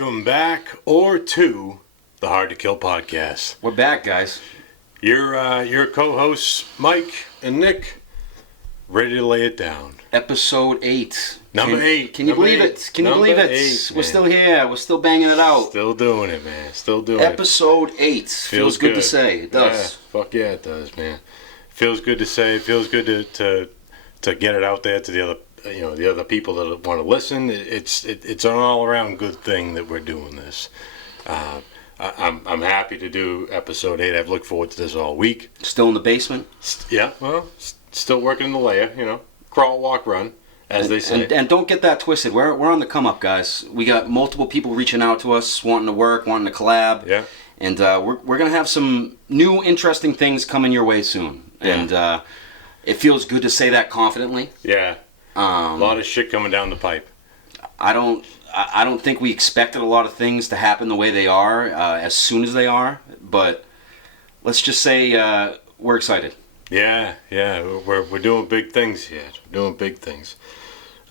Welcome back to the Hard to Kill podcast. We're back, guys. Your co-hosts Mike and Nick, ready to lay it down. Episode 8. Number 8. Can you believe it? Can you believe it? We're still here. We're still banging it out. Still doing it, man. Still doing it. Episode 8. Feels good to say. It does. Yeah, fuck yeah, it does, man. Feels good to say. It feels good to get it out there to the other people that want to listen. It's an all around good thing that we're doing this. I'm happy to do episode 8. I've looked forward to this all week. Still in the basement? Yeah, well, still working in the layer, crawl, walk, run, as they say. And don't get that twisted. We're on the come up, guys. We got multiple people reaching out to us, wanting to work, wanting to collab. Yeah. And we're going to have some new interesting things coming your way soon. Yeah. And it feels good to say that confidently. Yeah. A lot of shit coming down the pipe. I don't think we expected a lot of things to happen the way they are as soon as they are, but let's just say we're excited. Yeah, we're doing big things here. We're doing big things.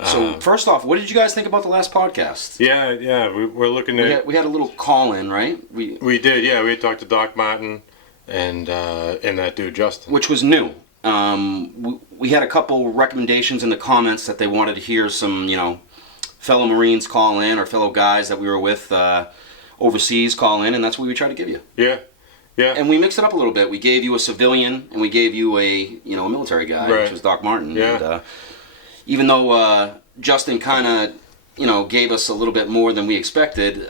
So first off, what did you guys think about the last podcast? Yeah, we're looking at. We had a little call in, right? We did, yeah. We had talked to Doc Martin and that dude Justin, which was new. We had a couple recommendations in the comments that they wanted to hear some, fellow Marines call in or fellow guys that we were with overseas call in, and that's what we tried to give you. Yeah. And we mixed it up a little bit. We gave you a civilian, and we gave you a military guy, right, which was Doc Martin. Yeah. And even though Justin kind of, gave us a little bit more than we expected,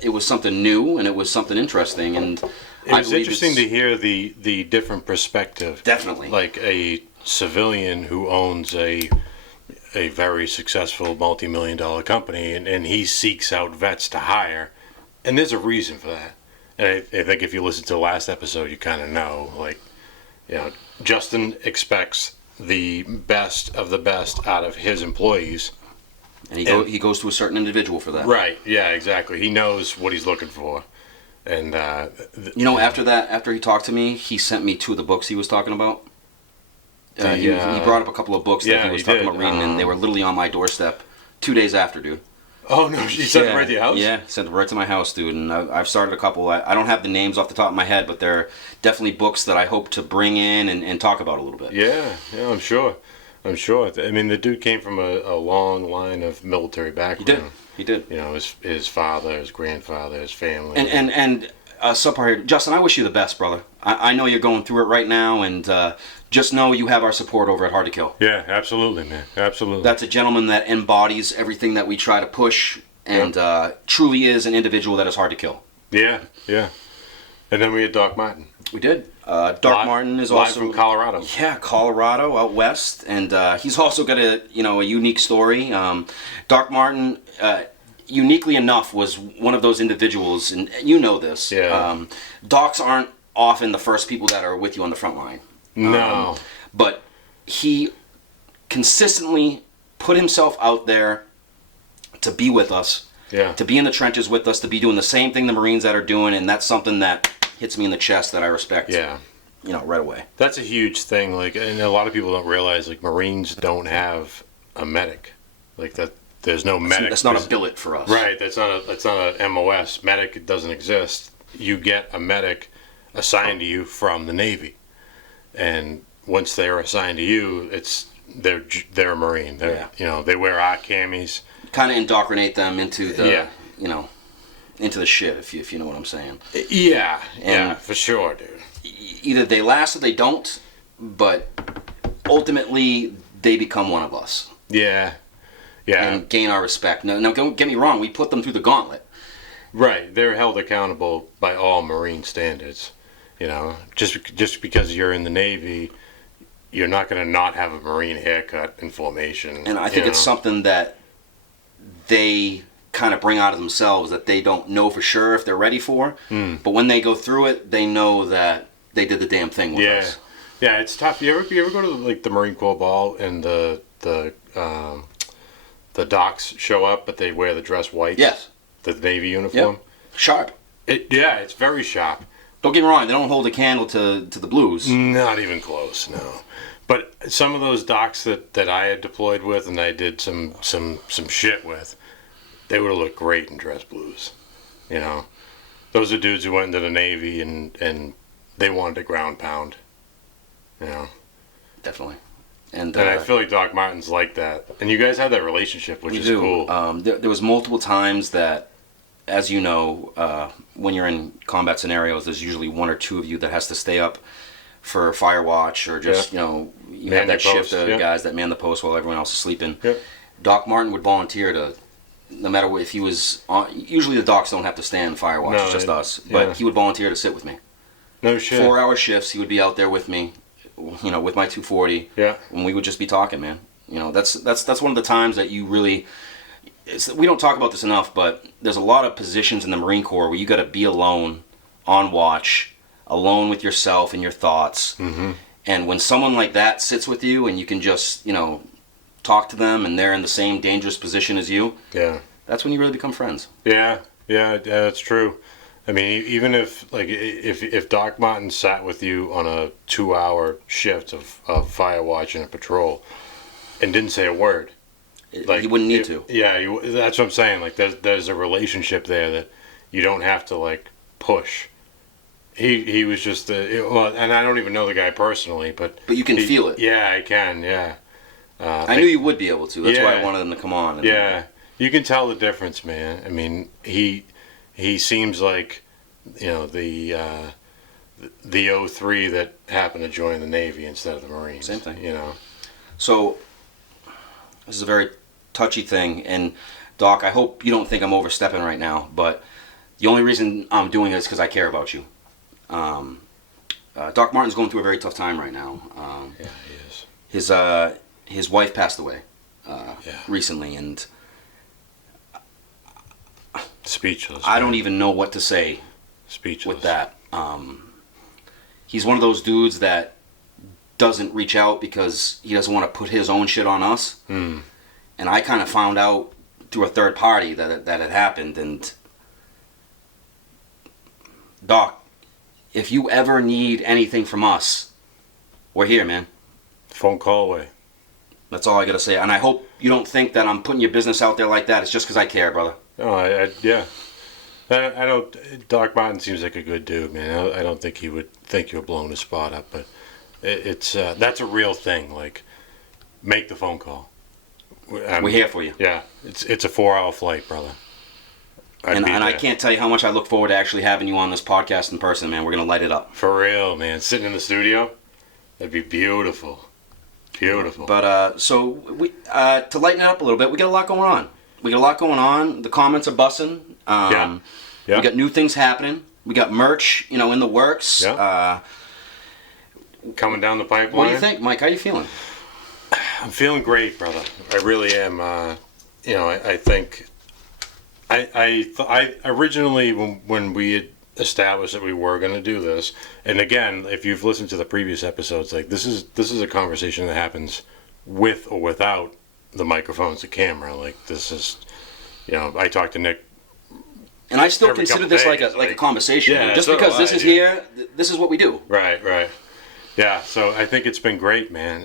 it was something new and it was something interesting. And it was interesting to hear the different perspective. Definitely. Like a civilian who owns a very successful multi-million-dollar company, and he seeks out vets to hire, and there's a reason for that. And I think if you listen to the last episode, you kind of know, Justin expects the best of the best out of his employees. And he goes to a certain individual for that. Right, yeah, exactly. He knows what he's looking for. And after he talked to me, he sent me 2 of the books he was talking about. He brought up a couple of books that he was talking about reading, and they were literally on my doorstep 2 days after, dude. Oh, no, he sent them right to your house? Yeah, sent them right to my house, dude. And I've started a couple. I don't have the names off the top of my head, but they're definitely books that I hope to bring in and talk about a little bit. Yeah, I'm sure. I mean, the dude came from a long line of military background. He did. His father, his grandfather, his family. And subpart here, Justin, I wish you the best, brother. I know you're going through it right now, and just know you have our support over at Hard to Kill. Yeah, absolutely, man. Absolutely. That's a gentleman that embodies everything that we try to push, and truly is an individual that is hard to kill. Yeah. And then we had Doc Martin. We did. Doc Martin is also from Colorado. Yeah, Colorado, out west, and he's also got a unique story. Doc Martin, uniquely enough, was one of those individuals, and you know this. Yeah. Docs aren't often the first people that are with you on the front line. No. But he consistently put himself out there to be with us. Yeah. To be in the trenches with us, to be doing the same thing the Marines that are doing, and that's something that hits me in the chest that I respect. Yeah. Right away. That's a huge thing. And a lot of people don't realize, Marines don't have a medic. That there's no medic. That's not a billet for us. Right. That's not a MOS. Medic doesn't exist. You get a medic assigned to you from the Navy, and once they're assigned to you, they're a Marine. They wear our camis. Kind of indoctrinate them into the into the shit, if you know what I'm saying. Yeah, for sure, dude. Either they last or they don't, but ultimately they become one of us. Yeah. And gain our respect. Now, don't get me wrong, we put them through the gauntlet. Right, they're held accountable by all Marine standards. Just because you're in the Navy, you're not going to not have a Marine haircut and formation. And I think it's something that they kind of bring out of themselves that they don't know for sure if they're ready for. But when they go through it, they know that they did the damn thing with us. Yeah, it's tough. You ever go to the Marine Corps ball and the docs show up, but they wear the dress white? Yes. The Navy uniform? Yep. Sharp. It's very sharp. Don't get me wrong, they don't hold a candle to the blues. Not even close, no. But some of those docs that I had deployed with and I did some shit with, they would have looked great in dress blues. You know, those are dudes who went into the Navy and they wanted to ground pound. You know, Definitely. And I feel like Doc Martin's like that. And you guys have that relationship, which is cool. There was multiple times that, as you know, when you're in combat scenarios, there's usually one or two of you that has to stay up for fire watch, or just, you know, you Man have that the shift post, of guys that man the post while everyone else is sleeping. Yep. Doc Martin would volunteer to, no matter what, if he was on, usually the docs don't have to stand fire watch, it's just us, but he would volunteer to sit with me. No shit. 4-hour shifts, he would be out there with me, you know, with my 240. Yeah. And we would just be talking, man. You know, that's one of the times that you really, we don't talk about this enough, but there's a lot of positions in the Marine Corps where you got to be alone, on watch, alone with yourself and your thoughts. Mm-hmm. And when someone like that sits with you and you can just, you know, talk to them and they're in the same dangerous position as you, that's when you really become friends. Yeah, that's true. I mean, even if Doc Martin sat with you on a 2-hour shift of fire watch and a patrol and didn't say a word, He wouldn't need to. Yeah, that's what I'm saying. Like, there's a relationship there that you don't have to, like, push. He was just and I don't even know the guy personally, but you can feel it. Yeah, I can. Yeah. I knew you would be able to. That's why I wanted him to come on. You can tell the difference, man. I mean, he seems like, you know, the 03 that happened to join the Navy instead of the Marines. Same thing. You know. So this is a very touchy thing, and Doc, I hope you don't think I'm overstepping right now, but the only reason I'm doing it is because I care about you. Doc Martin's going through a very tough time right now. Yeah, he is. His wife passed away recently, and speechless. I don't even know what to say. Speechless. With that. He's one of those dudes that doesn't reach out because he doesn't want to put his own shit on us. Mm. And I kind of found out through a third party that had happened. And Doc, if you ever need anything from us, we're here, man. Phone call away. That's all I gotta say. And I hope you don't think that I'm putting your business out there like that. It's just because I care, brother. No, I don't. Doc Martin seems like a good dude, man. I don't think he would think you're blowing his spot up, but it's that's a real thing. Like, make the phone call. We're here for you. Yeah, it's a 4-hour flight, brother. And I can't tell you how much I look forward to actually having you on this podcast in person, man. We're gonna light it up. For real, man. Sitting in the studio, that'd be beautiful. Beautiful. But so we to lighten it up a little bit, we got a lot going on. The comments are bussing. Yeah. We got new things happening. We got merch, you know, in the works. Yeah. Coming down the pipeline. What do you think, Mike? How you feeling? I'm feeling great, brother. I really am. You know, I think I originally when we had established that we were going to do this, and again, if you've listened to the previous episodes, like this is a conversation that happens with or without the microphones, the camera. Like, this is, you know, I talked to Nick. And I still consider this like a conversation. Yeah, just because this is here, this is what we do. Right. Yeah, so I think it's been great, man.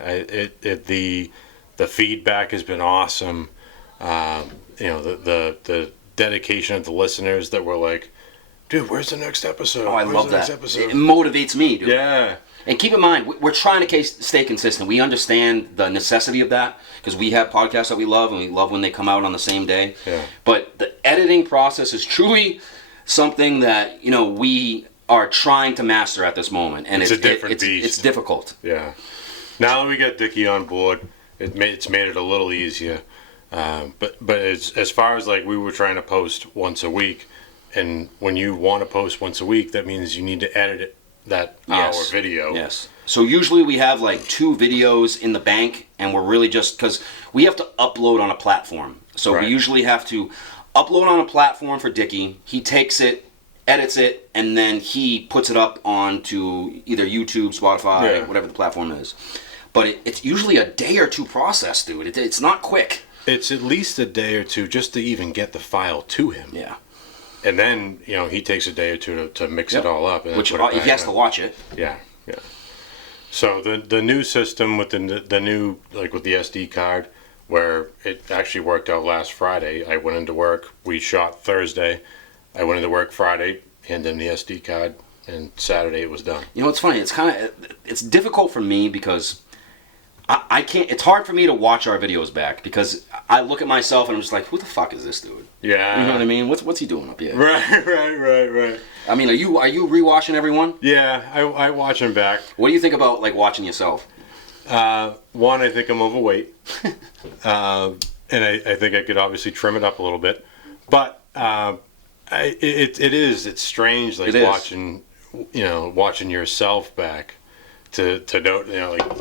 The feedback has been awesome. You know, the dedication of the listeners that were like, dude, where's the next episode? Oh, I love that. It motivates me, dude. Yeah. And keep in mind, we're trying to stay consistent. We understand the necessity of that because we have podcasts that we love, and we love when they come out on the same day. Yeah. But the editing process is truly something that, you know, we are trying to master at this moment. And it's a different beast. It's difficult. Yeah. Now that we got Dickie on board, it's made it a little easier. But as far as, like, we were trying to post once a week, and when you want to post once a week, that means you need to edit it. That hour video. Yes. So usually we have like 2 videos in the bank, and we're really just, because we have to upload on a platform. So we usually have to upload on a platform for Dickie. He takes it, edits it, and then he puts it up onto either YouTube, Spotify, whatever the platform is. But it's usually a day or 2 process, dude. It's not quick. It's at least a day or 2 just to even get the file to him. Yeah. And then, you know, he takes a day or 2 to mix it all up. And which, if he has to watch it. Yeah. So the new system with the new, like with the SD card, where it actually worked out last Friday. I went into work. We shot Thursday. I went into work Friday, handed him the SD card, and Saturday it was done. You know, it's funny. It's difficult for me because I can't. It's hard for me to watch our videos back because I look at myself and I'm just like, who the fuck is this dude? Yeah. You know what I mean? What's he doing up here? Right. I mean, are you rewatching everyone? Yeah, I watch him back. What do you think about like watching yourself? One, I think I'm overweight, and I think I could obviously trim it up a little bit, but it's strange, like watching yourself back to note,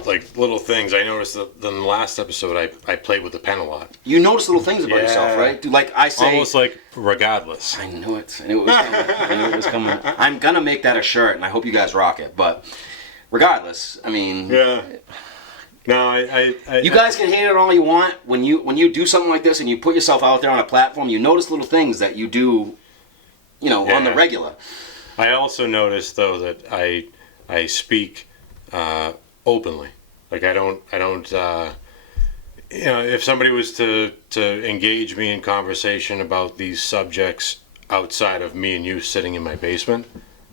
like little things. I noticed that in the last episode I played with the pen a lot. You notice little things about yourself, right? Dude, like I say, almost like regardless. I knew it. I knew it was coming. I knew it was coming. I'm gonna make that a shirt, and I hope you guys rock it. But regardless, I mean, yeah. No, you guys can hate it all you want. When you do something like this and you put yourself out there on a platform, you notice little things that you do, on the regular. I also noticed though that I speak openly. Like I don't if somebody was to engage me in conversation about these subjects outside of me and you sitting in my basement,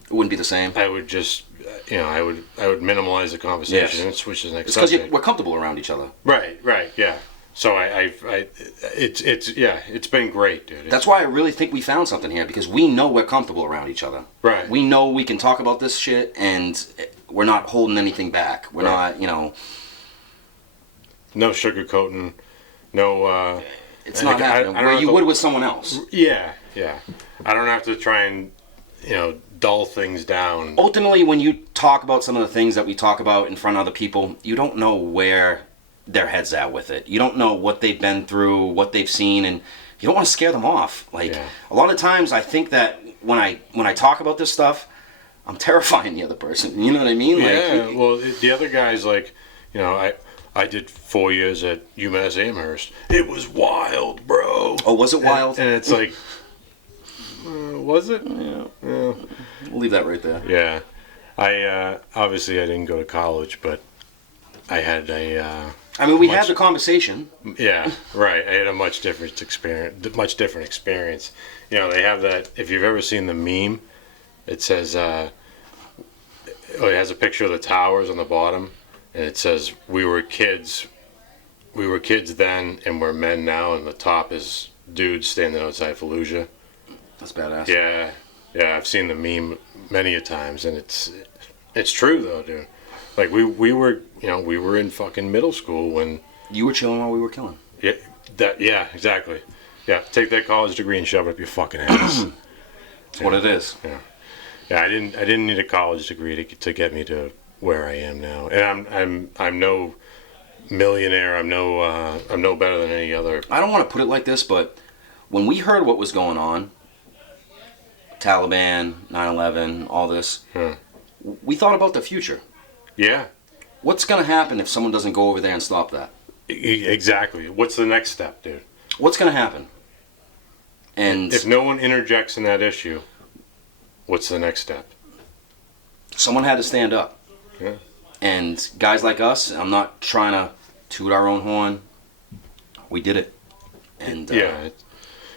it wouldn't be the same. I would just I would minimalize the conversation and switch to the next it's because subject. we're comfortable around each other. Right, yeah. So it's been great, dude. That's why I really think we found something here, because we know we're comfortable around each other. Right. We know we can talk about this shit and we're not holding anything back. We're not, no sugarcoating, no. It's not happening. Where you would with someone else. Yeah. I don't have to try and dull things down. Ultimately, when you talk about some of the things that we talk about in front of other people, you don't know where their head's at with it. You don't know what they've been through, what they've seen, and you don't want to scare them off. Like a lot of times, I think that when I talk about this stuff, I'm terrifying the other person. You know what I mean? Yeah. Well, the other guy's like, I did 4 years at UMass Amherst. It was wild, bro. Oh, was it wild? And it's like, was it? Yeah. We'll leave that right there. Yeah. I obviously I didn't go to college, but I had a. We had the conversation. Yeah, right. I had a much different experience. They have that. If you've ever seen the meme, it says, it has a picture of the towers on the bottom, and it says, "We were kids then, and we're men now," and the top is dudes standing outside Fallujah. That's badass. Yeah. I've seen the meme many a times, and it's true though, dude. Like we were in fucking middle school when you were chilling while we were killing. Yeah, exactly. Yeah, take that college degree and shove it up your fucking ass. That's what it is. Yeah. I didn't need a college degree to get me to where I am now, and I'm no millionaire. I'm no better than any other. I don't want to put it like this, but when we heard what was going on, Taliban, 9/11, all this, we thought about the future. Yeah. What's going to happen if someone doesn't go over there and stop that? Exactly. What's the next step, dude? What's going to happen? And if no one interjects in that issue, what's the next step? Someone had to stand up. Yeah. And guys like us, I'm not trying to toot our own horn. We did it. And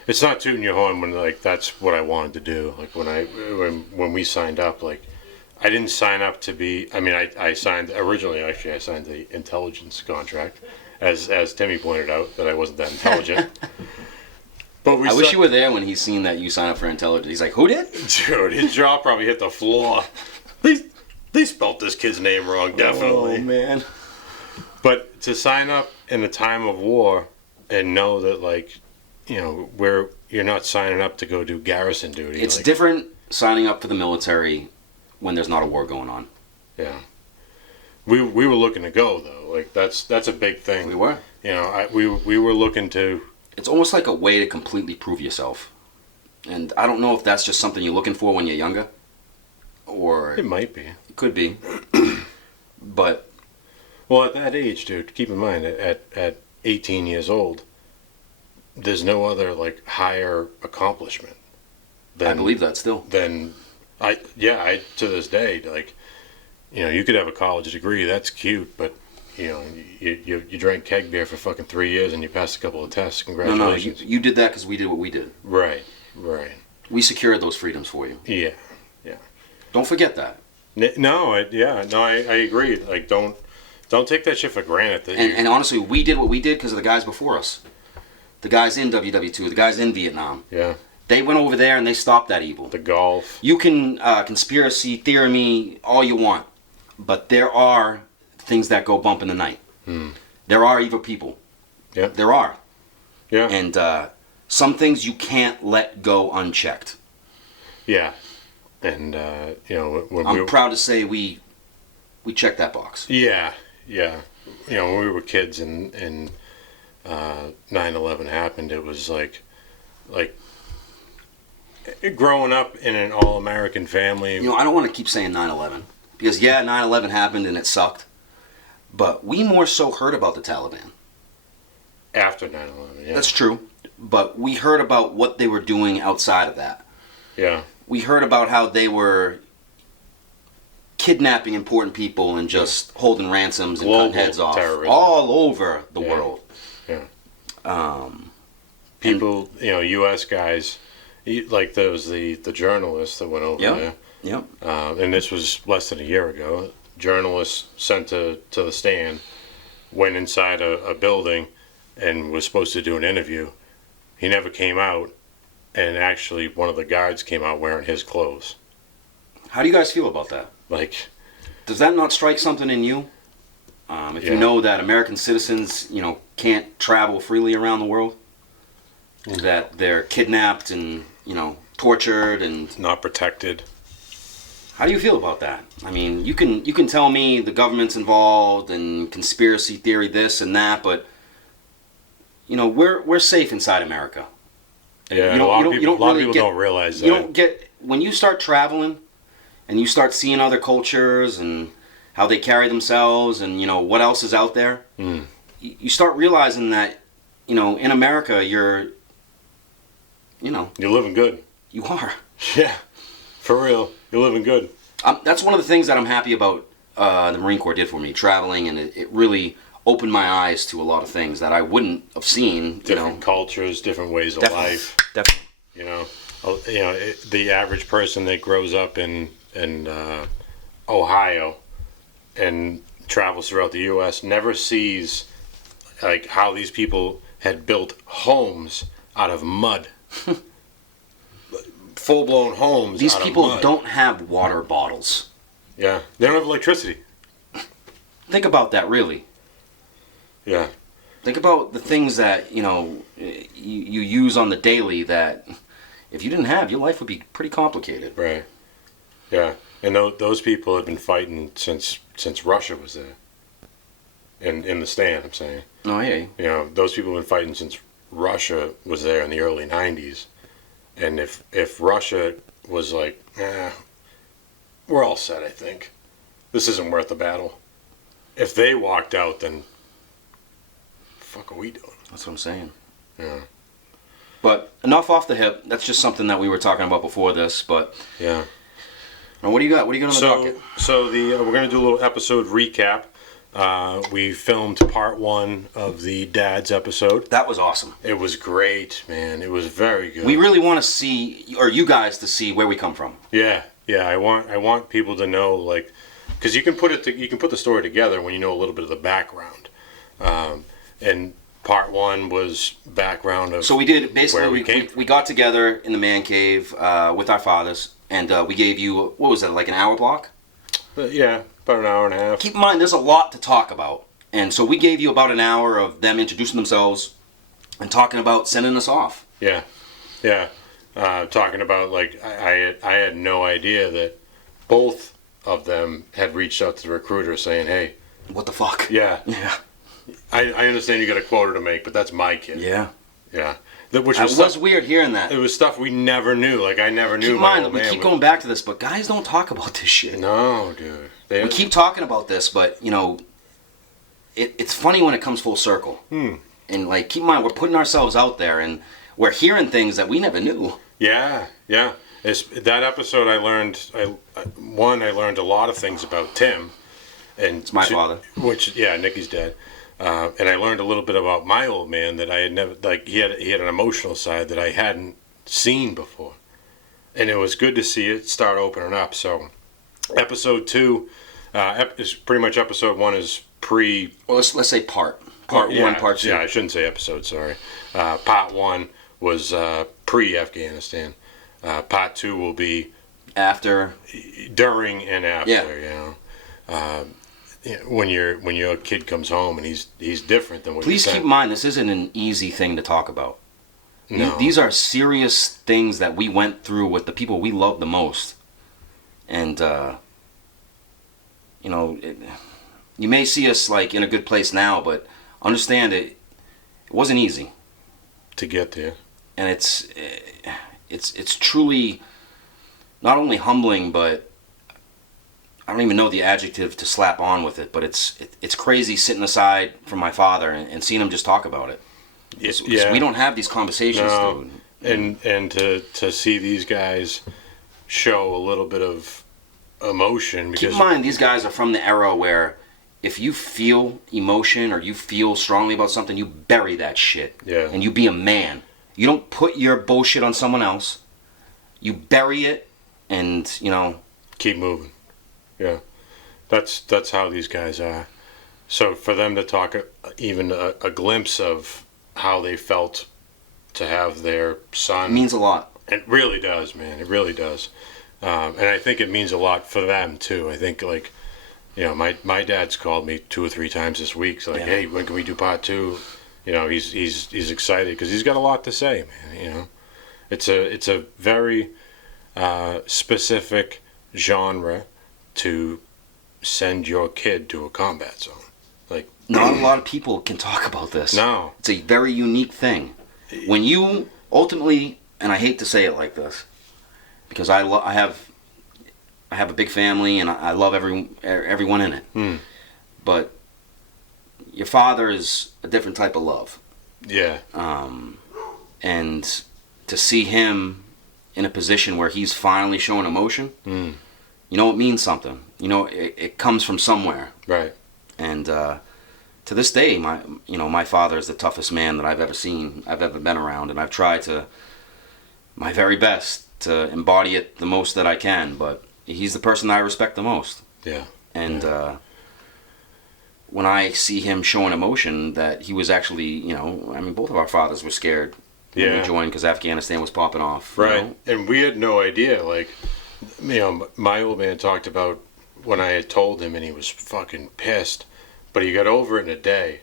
it's not tooting your horn when that's what I wanted to do. Like when we signed up, I didn't sign up to be. I mean, I signed originally. Actually, I signed the intelligence contract, as Timmy pointed out that I wasn't that intelligent. But I wish you were there when he's seen that you signed up for intelligence. He's like, "Who did?" Dude, his jaw probably hit the floor. They spelt this kid's name wrong, definitely. Oh man. But to sign up in a time of war and know that where you're not signing up to go do garrison duty. It's different signing up for the military when there's not a war going on. Yeah. We were looking to go though. That's a big thing. We were. We were looking to. It's almost like a way to completely prove yourself. And I don't know if that's just something you're looking for when you're younger. Or it might be. It could be. But well, at that age, dude, keep in mind at 18 years old, there's no other higher accomplishment. I believe that still. I to this day, you could have a college degree, that's cute, but you drank keg beer for fucking 3 years and you passed a couple of tests. Congratulations. No, you did that because we did what we did. Right. We secured those freedoms for you. Yeah, yeah. Don't forget that. I agree. Like, don't take that shit for granted. That And honestly, we did what we did because of the guys before us. The guys in WW2, the guys in Vietnam. Yeah. They went over there and they stopped that evil. The Gulf. You can conspiracy theory me all you want, but there are things that go bump in the night. There are evil people. Yeah. There are. Yeah. And some things you can't let go unchecked. Yeah. And when I'm proud to say we checked that box. Yeah. Yeah. When we were kids and 9/11 happened, it was like growing up in an all-American family. I don't want to keep saying 9/11 because 9/11 happened and it sucked, but we more so heard about the Taliban After 9/11, yeah. That's true, but we heard about what they were doing outside of that. Yeah. We heard about how they were kidnapping important people and just holding ransoms and Global cutting heads off terrorism. all over the world. Yeah. People, U.S. guys, like there was the journalist that went over there. Yep. And this was less than a year ago. Journalist sent to the stand, went inside a building and was supposed to do an interview. He never came out, and actually one of the guards came out wearing his clothes. How do you guys feel about that? Like, does that not strike something in you? If you know that American citizens, can't travel freely around the world, that they're kidnapped and, tortured and not protected. How do you feel about that? I mean, you can tell me the government's involved and conspiracy theory this and that, but we're safe inside America. Yeah, a lot of people don't realize that. You don't get when you start traveling and you start seeing other cultures and how they carry themselves and what else is out there. You start realizing that in America you're living good. You are. Yeah, for real, you're living good. That's one of the things that I'm happy about the Marine Corps did for me, traveling, and it really opened my eyes to a lot of things that I wouldn't have seen. Different cultures, different ways of life. Definitely. The average person that grows up in Ohio and travels throughout the U.S. never sees like how these people had built homes out of mud. Full-blown homes. These out people of mud. don't have water bottles. Yeah, they don't have electricity. Think about that, really. Yeah. Think about the things that you use on the daily that if you didn't have, your life would be pretty complicated. Right. Yeah, and those people have been fighting since Russia was there. In the stand, I'm saying. Oh, yeah. Those people have been fighting since Russia was there in the early '90s. And if Russia was like, we're all set, I think. This isn't worth the battle. If they walked out, then fuck are we doing? That's what I'm saying. Yeah. But enough off the hip. That's just something that we were talking about before this. But yeah. Now what do you got? What do you got on the docket? So we're gonna do a little episode recap. We filmed part 1 of the Dad's episode. That was awesome. It was great, man. It was very good. We really want to see, or you guys to see, where we come from. Yeah. I want people to know, like, because you can put the story together when you know a little bit of the background. And part 1 was background of. So we did basically. Where we got together in the man cave with our fathers, and we gave you, what was that, like an hour block? Yeah, about an hour and a half. Keep in mind, there's a lot to talk about. And so we gave you about an hour of them introducing themselves and talking about sending us off. Yeah. Talking about, like, I had no idea that both of them had reached out to the recruiter saying, hey. What the fuck? Yeah. Yeah. I understand you got a quota to make, but that's my kid. Yeah. Yeah. Which was weird hearing that. It was stuff we never knew. Like, I never knew. Keep in mind, we keep going back to this, but guys don't talk about this shit. No, dude. We keep talking about this, but, it's funny when it comes full circle. And, like, keep in mind, we're putting ourselves out there, and we're hearing things that we never knew. Yeah. That episode, I learned a lot of things about Tim. And it's my father. Nikki's dad. And I learned a little bit about my old man that I had never, like, he had an emotional side that I hadn't seen before. and it was good to see it start opening up. So, episode 2 is pretty much episode 1 is pre. Well, let's say part 1, part 2. Yeah, I shouldn't say episode. Sorry. Part 1 was pre-Afghanistan. Part 2 will be after, during, and after. Yeah. When your kid comes home and he's different than what. Please keep in mind, this isn't an easy thing to talk about. No. These are serious things that we went through with the people we love the most, and you may see us like in a good place now, but understand it wasn't easy to get there, and it's truly not only humbling, but I don't even know the adjective to slap on with it, but it's crazy sitting aside from my father and seeing him just talk about it. Yeah. We don't have these conversations, dude. And to see these guys show a little bit of emotion. Because keep in mind, these guys are from the era where if you feel emotion or you feel strongly about something, you bury that shit. Yeah. And you be a man. You don't put your bullshit on someone else. You bury it and, keep moving. Yeah. That's how these guys are. So for them to talk even a glimpse of how they felt to have their son it means a lot. It really does, man. It really does. And I think it means a lot for them too. I think my dad's called me 2 or 3 times this week. So hey, when can we do part 2? He's excited because he's got a lot to say, man. It's a very specific genre to send your kid to a combat zone. Like, not a lot of people can talk about this. No. It's a very unique thing. When you ultimately, and I hate to say it like this, because I have a big family and I love everyone in it. But your father is a different type of love. Yeah. And to see him in a position where he's finally showing emotion, it means something. It comes from somewhere. Right. And to this day, my father is the toughest man that I've ever been around, and I've tried to my very best to embody it the most that I can. But he's the person I respect the most. Yeah. And when I see him showing emotion, that he was actually, both of our fathers were scared when we joined because Afghanistan was popping off. Right. And we had no idea. Like, my old man talked about when I had told him, and he was fucking pissed. But he got over it in a day,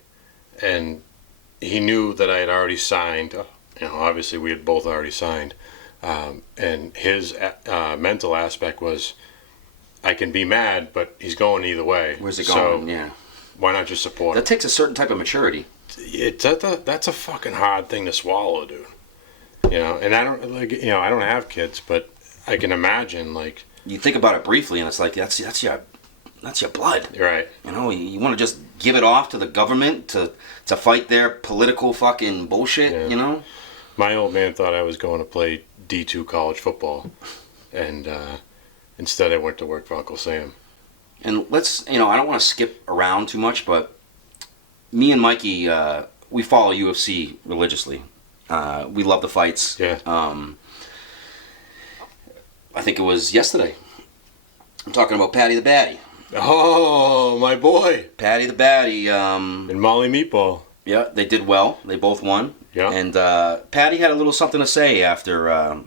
and he knew that I had already signed. Obviously we had both already signed, and his mental aspect was, I can be mad, but he's going either way. Where's it going? So why not just support that? Takes a certain type of maturity. That's a fucking hard thing to swallow, dude. And I don't I don't have kids, but I can imagine, like, you think about it briefly, and it's like that's your blood. Right. You want to just give it off to the government to fight their political fucking bullshit. Yeah. My old man thought I was going to play D2 college football, and instead I went to work for Uncle Sam. And let's, I don't want to skip around too much, but me and Mikey, we follow UFC religiously. We love the fights. Yeah. I think it was yesterday. I'm talking about Patty the Batty. Oh, my boy. Patty the Batty. And Molly Meatball. Yeah, they did well. They both won. Yeah. And Patty had a little something to say after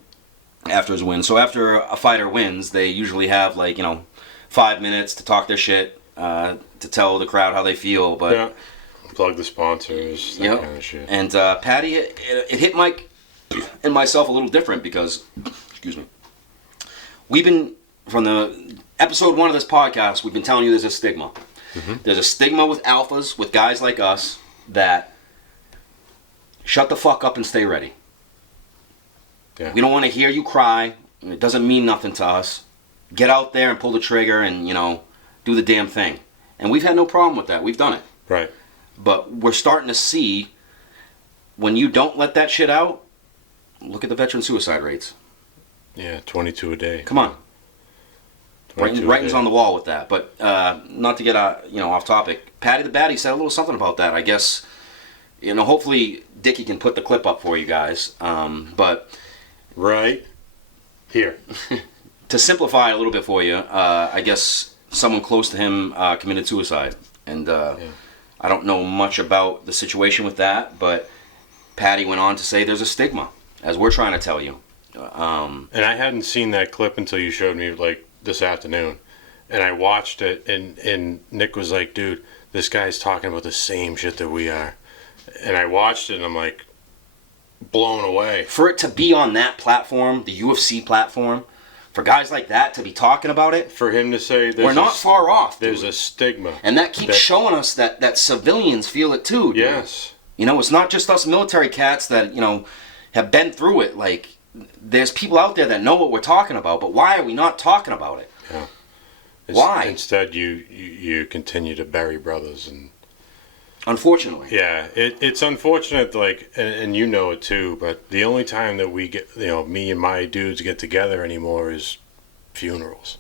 his win. So after a fighter wins, they usually have 5 minutes to talk their shit, to tell the crowd how they feel. But plug the sponsors, that kind of shit. And Patty, it hit Mike and myself a little different because, excuse me, we've been, from the episode 1 of this podcast, we've been telling you there's a stigma. Mm-hmm. There's a stigma with alphas, with guys like us, that shut the fuck up and stay ready. Yeah. We don't want to hear you cry. It doesn't mean nothing to us. Get out there and pull the trigger and, do the damn thing. And we've had no problem with that. We've done it. Right. But we're starting to see, when you don't let that shit out, look at the veteran suicide rates. Yeah, 22 a day. Come on. Writing's on the wall with that. But not to get off topic, Patty the Batty said a little something about that. I guess, hopefully Dickie can put the clip up for you guys. But right. Here. To simplify a little bit for you, I guess someone close to him committed suicide. And I don't know much about the situation with that, but Patty went on to say there's a stigma, as we're trying to tell you. And I hadn't seen that clip until you showed me, like, this afternoon. And I watched it, and Nick was like, dude, this guy's talking about the same shit that we are. And I watched it, and I'm like, blown away. For it to be on that platform, the UFC platform, for guys like that to be talking about it, For him to say we're not far off. There's dude. a stigma. And that keeps showing us that civilians feel it too. Dude. Yes. You know, it's not just us military cats that, you know, have been through it. Like, there's people out there that know what we're talking about, but why are we not talking about it? Yeah. Why? Instead, you continue to bury brothers, and unfortunately. yeah, it's unfortunate. Like, and you know it too. But the only time that we get, you know, me and my dudes get together anymore is funerals.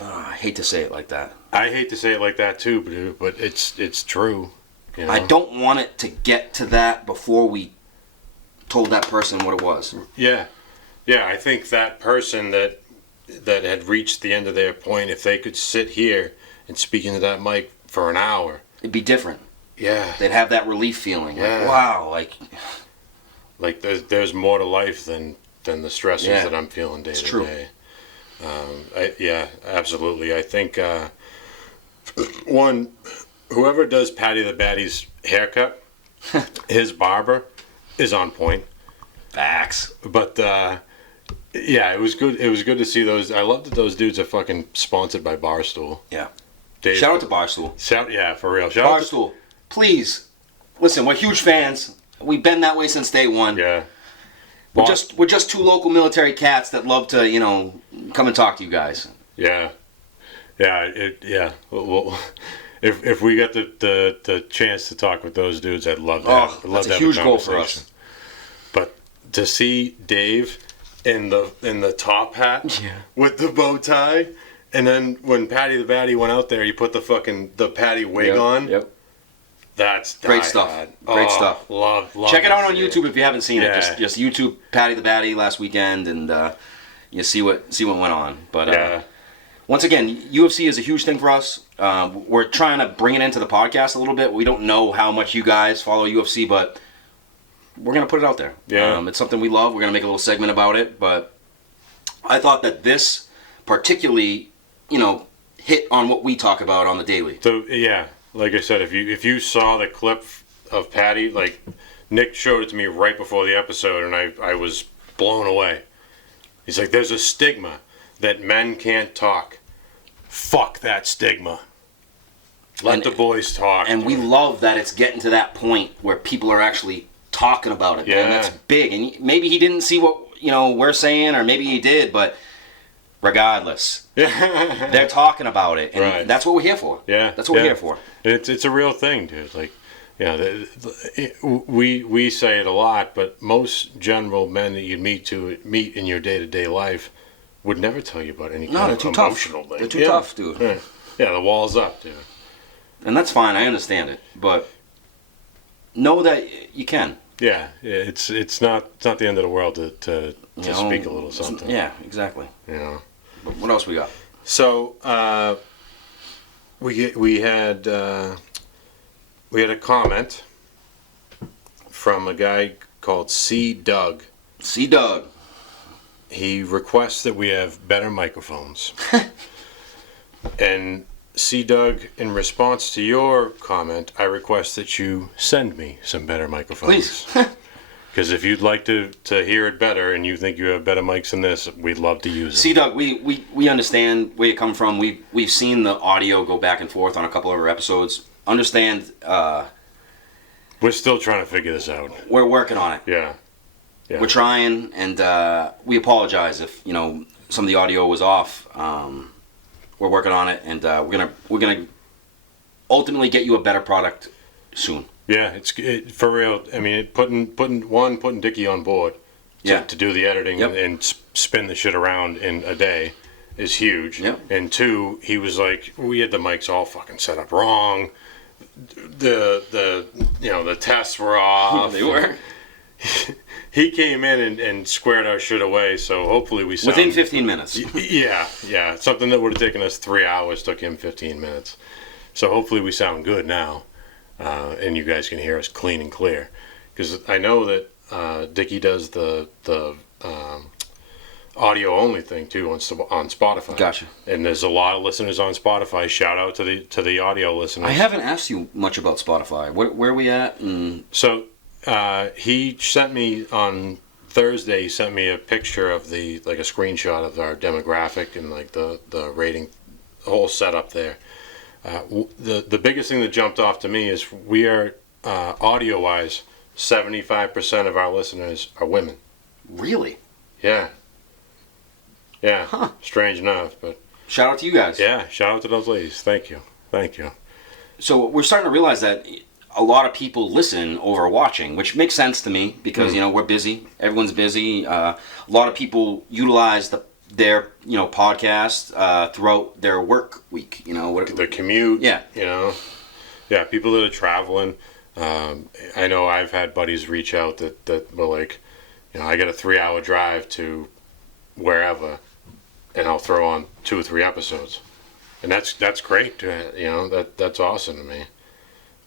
I hate to say it like that. I hate to say it like that too, but it's true. You know? I don't want it to get to that before we told that person what it was. Yeah, yeah. I think that person that had reached the end of their point, if they could sit here and speak into that mic for an hour, It'd be different. yeah, They'd have that relief feeling. Yeah. Like, wow, like there's more to life than the stressors Yeah. that I'm feeling day It's to true. day. Yeah, absolutely. I think one, whoever does Patty the Batty's haircut, his barber is on point. facts. But yeah, it was good. It was good to see those. I love that those dudes are fucking sponsored by Barstool. Yeah. Dave, Shout out to Barstool. yeah, for real. Shout out Barstool, please. Listen, we're huge fans. We've been that way since day one. yeah. We're just two local military cats that love to, you know, come and talk to you guys. Yeah, yeah. Well, if we get the chance to talk with those dudes, I'd love that. Oh, that's a huge goal for us. But to see Dave in the top hat Yeah. with the bow tie, and then when Patty the Batty went out there, he put the Patty wig on. Yep. That's Great die stuff. hard. Great stuff. Love. Check it out on to see YouTube if you haven't seen Yeah. it. Just YouTube Patty the Batty last weekend, and you see what went on. But Yeah. once again, UFC is a huge thing for us. We're trying to bring it into the podcast a little bit. We don't know how much you guys follow UFC, but we're gonna put it out there. Yeah. It's something we love. We're gonna make a little segment about it. But I thought that this particularly, you know, hit on what we talk about on the daily. So yeah, like I said, if you saw the clip of Patty, like Nick showed it to me right before the episode, and I was blown away. He's like, "There's a stigma that men can't talk. Fuck that stigma. Let the boys talk." And we love that it's getting to that point where people are actually talking about it. Yeah. Man. That's big. And maybe he didn't see what, you know, we're saying, or maybe he did, but regardless, they're talking about it. And Right. that's what we're here for. Yeah, That's what we're here for. It's a real thing, dude. Like, you know, we say it a lot, but most general men that you meet in your day-to-day life would never tell you about any No, kind they're of too tough. emotional thing. They're too tough, dude. Yeah. Yeah, the wall's up, dude. And that's fine. I understand it. But know that you can. Yeah, it's not the end of the world to You know, speak a little something. Yeah, exactly. You know. But what else we got? So we had a comment from a guy called C. Doug. See Doug. He requests that we have better microphones. And C. Doug, in response to your comment, I request that you send me some better microphones. Please. Because if you'd like to hear it better and you think you have better mics than this, we'd love to use See, it. Doug, we understand where you come from. We've seen the audio go back and forth on a couple of our episodes. Understand, We're still trying to figure this out. we're working on it. Yeah. Yeah. We're trying, and we apologize if, you know, some of the audio was off. We're working on it, and we're gonna ultimately get you a better product soon. Yeah, for real. I mean, putting Dickie on board to do the editing Yep. and spin the shit around in a day is huge. Yep. And two, he was like, we had the mics all fucking set up wrong. The tests were off. They were. he came in and squared our shit away. So hopefully we sound, Within 15 minutes. Yeah. Something that would have taken us 3 hours took him 15 minutes. So hopefully we sound good now, and you guys can hear us clean and clear. Because I know that Dickie does the audio only thing too on Spotify. Gotcha. And there's a lot of listeners on Spotify. Shout out to the audio listeners. I haven't asked you much about Spotify. Where are we at? So he sent me on Thursday. He sent me a picture of a screenshot of our demographic and like the rating, the whole setup there. The biggest thing that jumped off to me is we are audio wise, 75% of our listeners are women. Really? Yeah. Yeah. Huh. Strange enough, but shout out to you guys. yeah, shout out to those ladies. Thank you. So we're starting to realize that a lot of people listen over watching, which makes sense to me because we're busy. Everyone's busy. A lot of people utilize their podcast throughout their work week. The commute. Yeah. Yeah, people that are traveling. I know I've had buddies reach out that were like, I got a 3-hour drive to wherever, and I'll throw on 2 or 3 episodes, and that's great. That's awesome to me.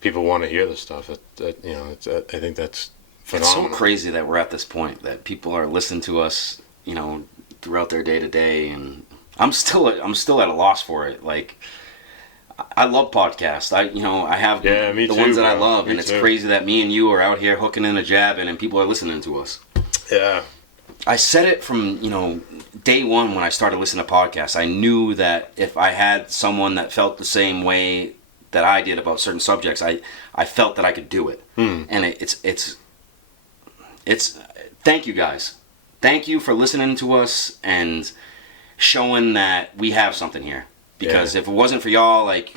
People want to hear this stuff. I think that's phenomenal. It's so crazy that we're at this point that people are listening to us, throughout their day to day, and I'm still at a loss for it. Like, I love podcasts. I have me the too, ones that I bro. love, Me and it's too. crazy that me and you are out here hooking in a jab, and people are listening to us. Yeah. I said it from, day one when I started listening to podcasts. I knew that if I had someone that felt the same way that I did about certain subjects, I felt that I could do it. And it's thank you guys. Thank you for listening to us and showing that we have something here. Because if it wasn't for y'all, like,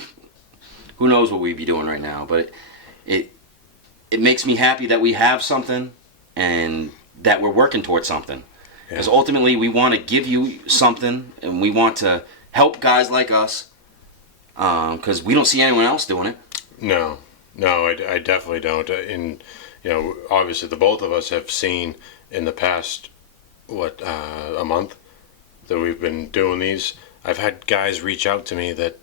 who knows what we'd be doing right now. But it makes me happy that we have something and that we're working towards something. Because ultimately we want to give you something and we want to help guys like us, because we don't see anyone else doing it. No, I definitely don't. And obviously the both of us have seen in the past a month that we've been doing these. I've had guys reach out to me that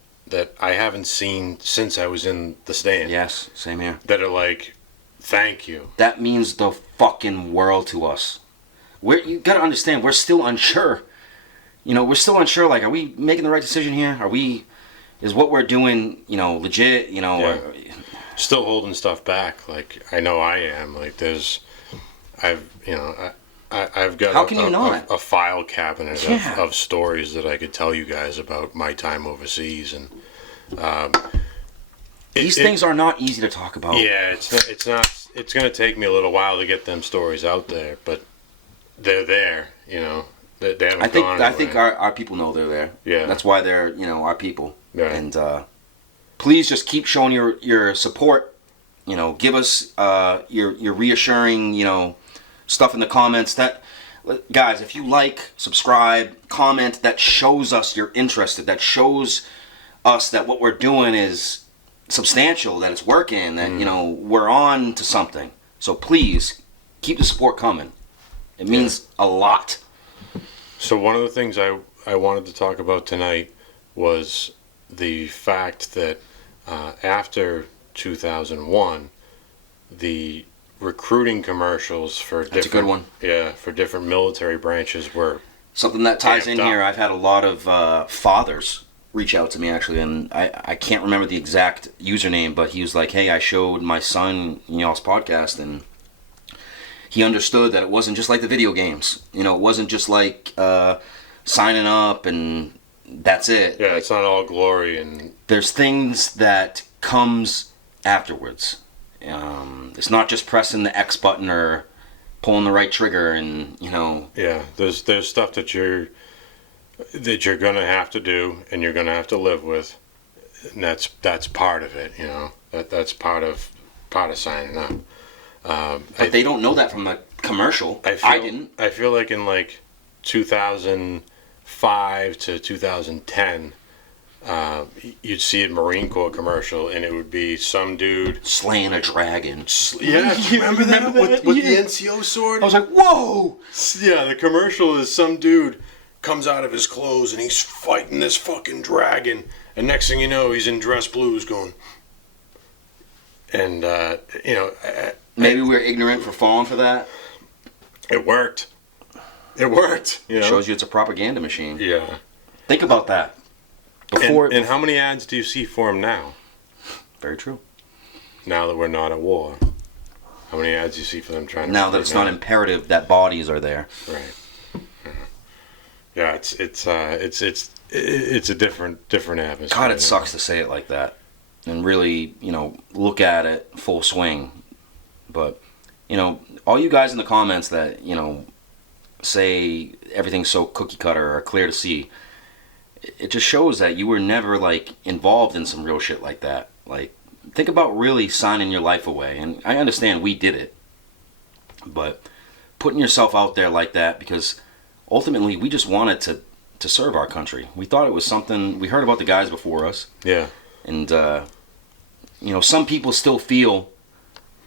I haven't seen since I was in the stand. Yes, same here. That are like, thank you. That means the fucking world to us. You gotta understand, we're still unsure. We're still unsure. Like, are we making the right decision here? Is what we're doing, legit? Still holding stuff back. Like, I know I am. Like, I've got How can you not? a file cabinet Yeah. of stories that I could tell you guys about my time overseas, and these things are not easy to talk about. Yeah, it's not. It's going to take me a little while to get them stories out there, but they're there. They haven't gone I think our people know they're there. Yeah. That's why they're our people. Right. And please just keep showing your support. Give us your reassuring stuff in the comments. That, guys, if you like, subscribe, comment, that shows us you're interested. That shows us that what we're doing is substantial, that it's working, that we're on to something. So please keep the support coming. It means a lot. So one of the things I wanted to talk about tonight was the fact that after 2001, the recruiting commercials for That's a good one. for different military branches were Something that ties in Amped up. here, I've had a lot of fathers reach out to me, actually, and I can't remember the exact username, but he was like, hey, I showed my son y'all's podcast, and he understood that it wasn't just like the video games. It wasn't just like signing up and that's it. Yeah, it's not all glory, and There's things that comes afterwards. It's not just pressing the X button or pulling the right trigger, and yeah, there's stuff that you're gonna have to do and you're gonna have to live with, and that's part of it. That's part of signing up. But they don't know that from a commercial. I didn't. I feel like in 2005 to 2010, you'd see a Marine Corps commercial, and it would be some dude Slaying a dragon. Yeah, remember that with the NCO sword? I was like, whoa! Yeah, the commercial is some dude comes out of his clothes and he's fighting this fucking dragon, and next thing you know, he's in dress blues going. And Maybe we're ignorant for falling for that. it worked. It worked. You know? Shows you it's a propaganda machine. Yeah. Think about that. Before And how many ads do you see for him now? Very true. Now that we're not at war, how many ads do you see for them trying to? Now that it's not imperative that bodies are there. Right. Yeah, it's a different atmosphere. God, it sucks to say it like that, and really, look at it full swing. But, all you guys in the comments that say everything's so cookie cutter or clear to see, it just shows that you were never involved in some real shit like that. Think about really signing your life away. And I understand we did it, but putting yourself out there like that, because ultimately we just wanted to serve our country. We thought it was something, we heard about the guys before us. Yeah. And, some people still feel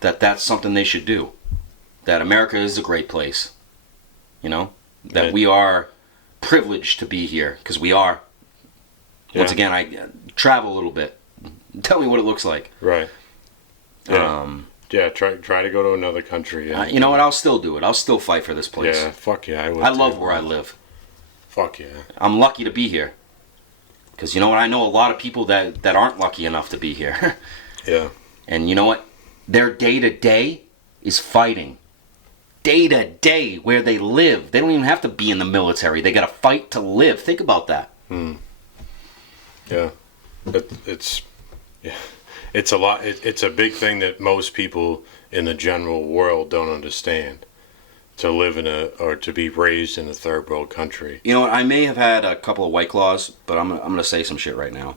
that that's something they should do. That America is a great place. That we are privileged to be here, because we are. Yeah. Once again, I travel a little bit. Tell me what it looks like. Right. Yeah. Try to go to another country. And, you know what? I'll still do it. I'll still fight for this place. Yeah, fuck yeah. I love where I live. Fuck yeah. I'm lucky to be here. Because you know what? I know a lot of people that aren't lucky enough to be here. Yeah. And you know what? Their day-to-day is fighting. Day-to-day where they live. They don't even have to be in the military. They got to fight to live. Think about that. Yeah. It's a lot. It's a big thing that most people in the general world don't understand. To live or to be raised in a third world country. You know what? I may have had a couple of White Claws, but I'm gonna say some shit right now.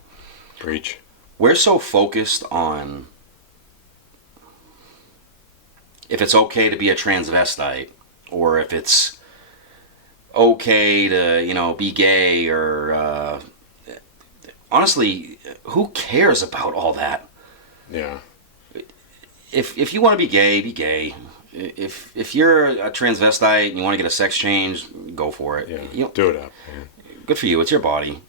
Preach. We're so focused on if it's okay to be a transvestite, or if it's okay to be gay, or honestly, who cares about all that? Yeah. If you want to be gay, be gay. If you're a transvestite and you want to get a sex change, go for it. Yeah. Do it up. Yeah. Good for you. It's your body.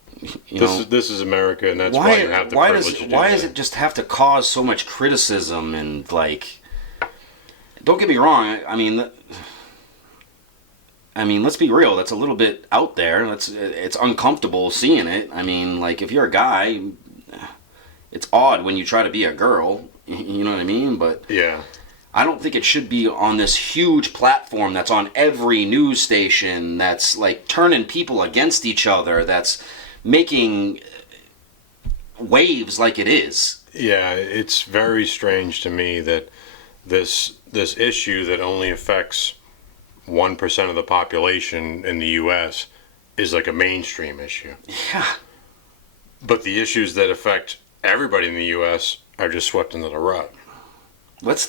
This is America, and that's why you have the privilege to do why that. does it just have to cause so much criticism and Don't get me wrong. I mean, let's be real. That's a little bit out there. It's uncomfortable seeing it. I mean, if you're a guy, it's odd when you try to be a girl. You know what I mean? But yeah. I don't think it should be on this huge platform that's on every news station, that's turning people against each other, that's making waves like it is. Yeah, it's very strange to me that this issue that only affects 1% of the population in the U.S. is a mainstream issue. Yeah. But the issues that affect everybody in the U.S. are just swept into the rug. Let's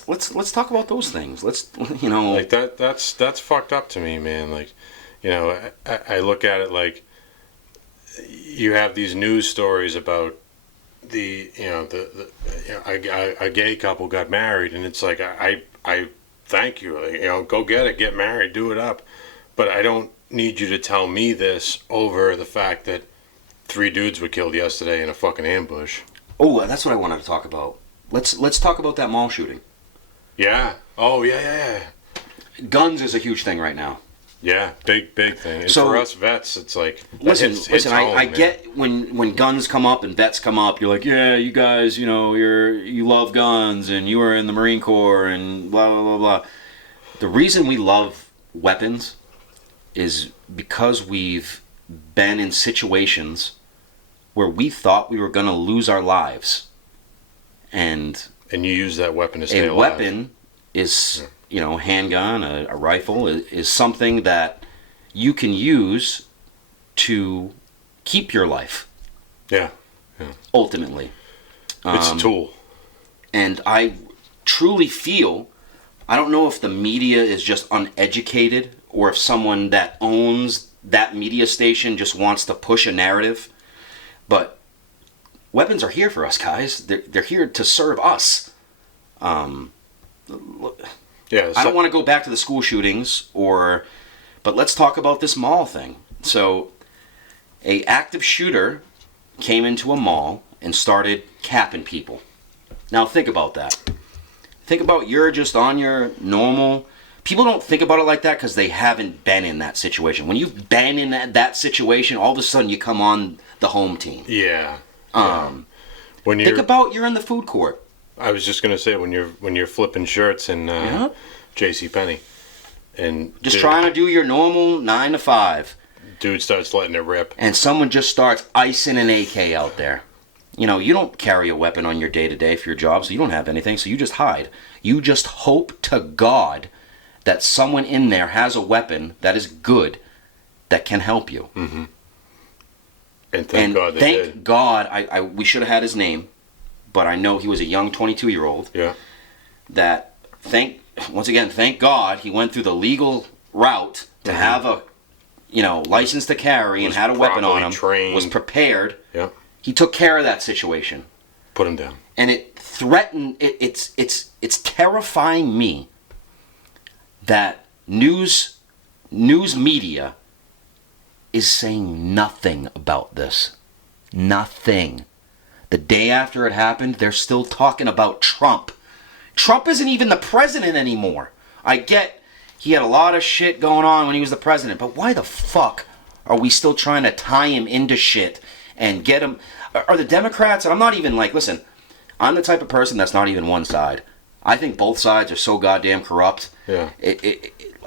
talk about those things. Let's that's fucked up to me, man. I look at it you have these news stories about a gay couple got married, and it's I thank you, go get it, get married, do it up, but I don't need you to tell me this over the fact that 3 dudes were killed yesterday in a fucking ambush. Oh, that's what I wanted to talk about. Let's talk about that mall shooting. Yeah. Oh, yeah. Guns is a huge thing right now. Yeah, big thing. And so, for us vets, it's listen. home, I get when guns come up and vets come up. You're yeah, you guys, you love guns and you were in the Marine Corps and blah blah blah blah. The reason we love weapons is because we've been in situations where we thought we were going to lose our lives. And you use that weapon to stay alive. A weapon is, handgun, a rifle is something that you can use to keep your life. Yeah. Ultimately. It's a tool. And I truly feel, I don't know if the media is just uneducated or if someone that owns that media station just wants to push a narrative, but weapons are here for us, guys. They're here to serve us. Yeah. I don't want to go back to the school shootings, but let's talk about this mall thing. So, a active shooter came into a mall and started capping people. Now think about that. Think about you're just on your normal. People don't think about it like that because they haven't been in that situation. When you've been in that situation, all of a sudden you come on the home team. Yeah. When think about you're in the food court. I was just gonna say when you're flipping shirts in J.C. Penney, and just trying to do your normal 9 to 5. Dude starts letting it rip, and someone just starts icing an AK out there. You know, you don't carry a weapon on your day-to-day for your job, so you don't have anything, so you just hide. You just hope to God that someone in there has a weapon that is good, that can help you. Mm-hmm. And thank God they did. Thank God, we should have had his name, but I know he was a young 22-year-old. Yeah. That, once again, thank God he went through the legal route to have a, license to carry and had a weapon on him. Trained. Was prepared. Yeah. He took care of that situation. Put him down. And it threatened. It's terrifying me that news media is saying nothing about this. Nothing. The day after it happened, they're still talking about Trump. Trump isn't even the president anymore. I get he had a lot of shit going on when he was the president, but why the fuck are we still trying to tie him into shit and get him? Are the Democrats, and I'm not even listen, I'm the type of person that's not even one side. I think both sides are so goddamn corrupt. Yeah.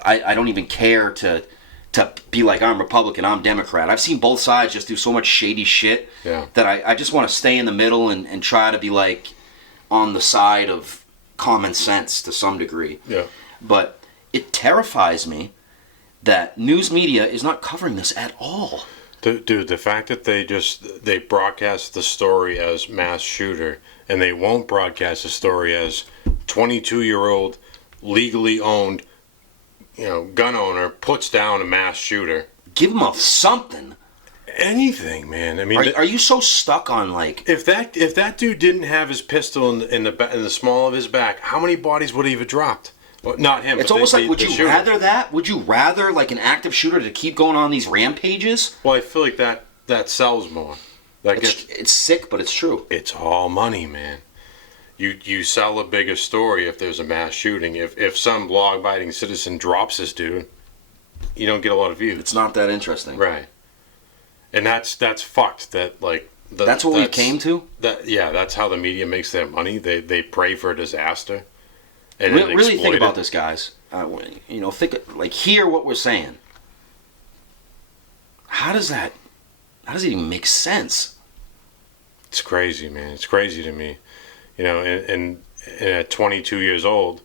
I don't even care to be like, I'm Republican, I'm Democrat. I've seen both sides just do so much shady shit that I just want to stay in the middle and try to be on the side of common sense to some degree. Yeah. But it terrifies me that news media is not covering this at all. Dude, the fact that they broadcast the story as mass shooter and they won't broadcast the story as 22-year-old legally owned gun owner puts down a mass shooter. Give him something. Anything, man. I mean, are you so stuck on if that dude didn't have his pistol in the small of his back, how many bodies would he have dropped? Well, not him. It's almost would you rather that? Would you rather an active shooter to keep going on these rampages? Well, I feel like that sells more. It's sick, but it's true. It's all money, man. You sell a bigger story if there's a mass shooting. If some law-abiding citizen drops this dude, you don't get a lot of views. It's not that interesting, right? And that's fucked. That's what we came to. That's how the media makes their money. They pray for a disaster. And really think about this, guys. Hear what we're saying. How does it even make sense? It's crazy, man. It's crazy to me. And at 22 years old,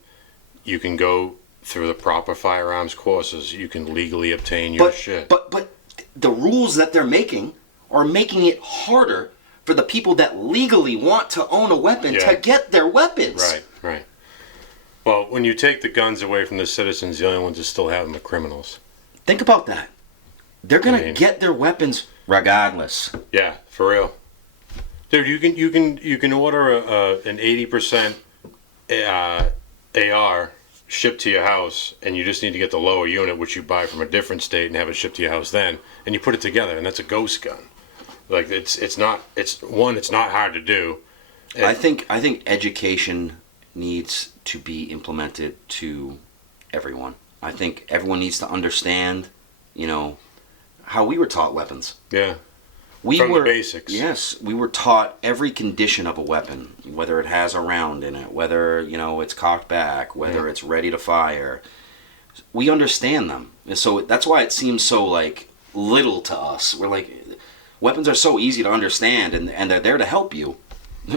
you can go through the proper firearms courses. You can legally obtain your shit. But the rules that they're making are making it harder for the people that legally want to own a weapon to get their weapons. Right. Well, when you take the guns away from the citizens, the only ones that still have them are criminals. Think about that. They're gonna get their weapons regardless. Yeah, for real. Dude, you can order an 80% AR shipped to your house, and you just need to get the lower unit, which you buy from a different state, and have it shipped to your house then, and you put it together, and that's a ghost gun. It's not hard to do. And I think education needs to be implemented to everyone. I think everyone needs to understand, how we were taught weapons. Yeah. From the basics. Yes, we were taught every condition of a weapon, whether it has a round in it, whether it's cocked back, whether it's ready to fire. We understand them, and so that's why it seems so little to us. We're weapons are so easy to understand, and they're there to help you.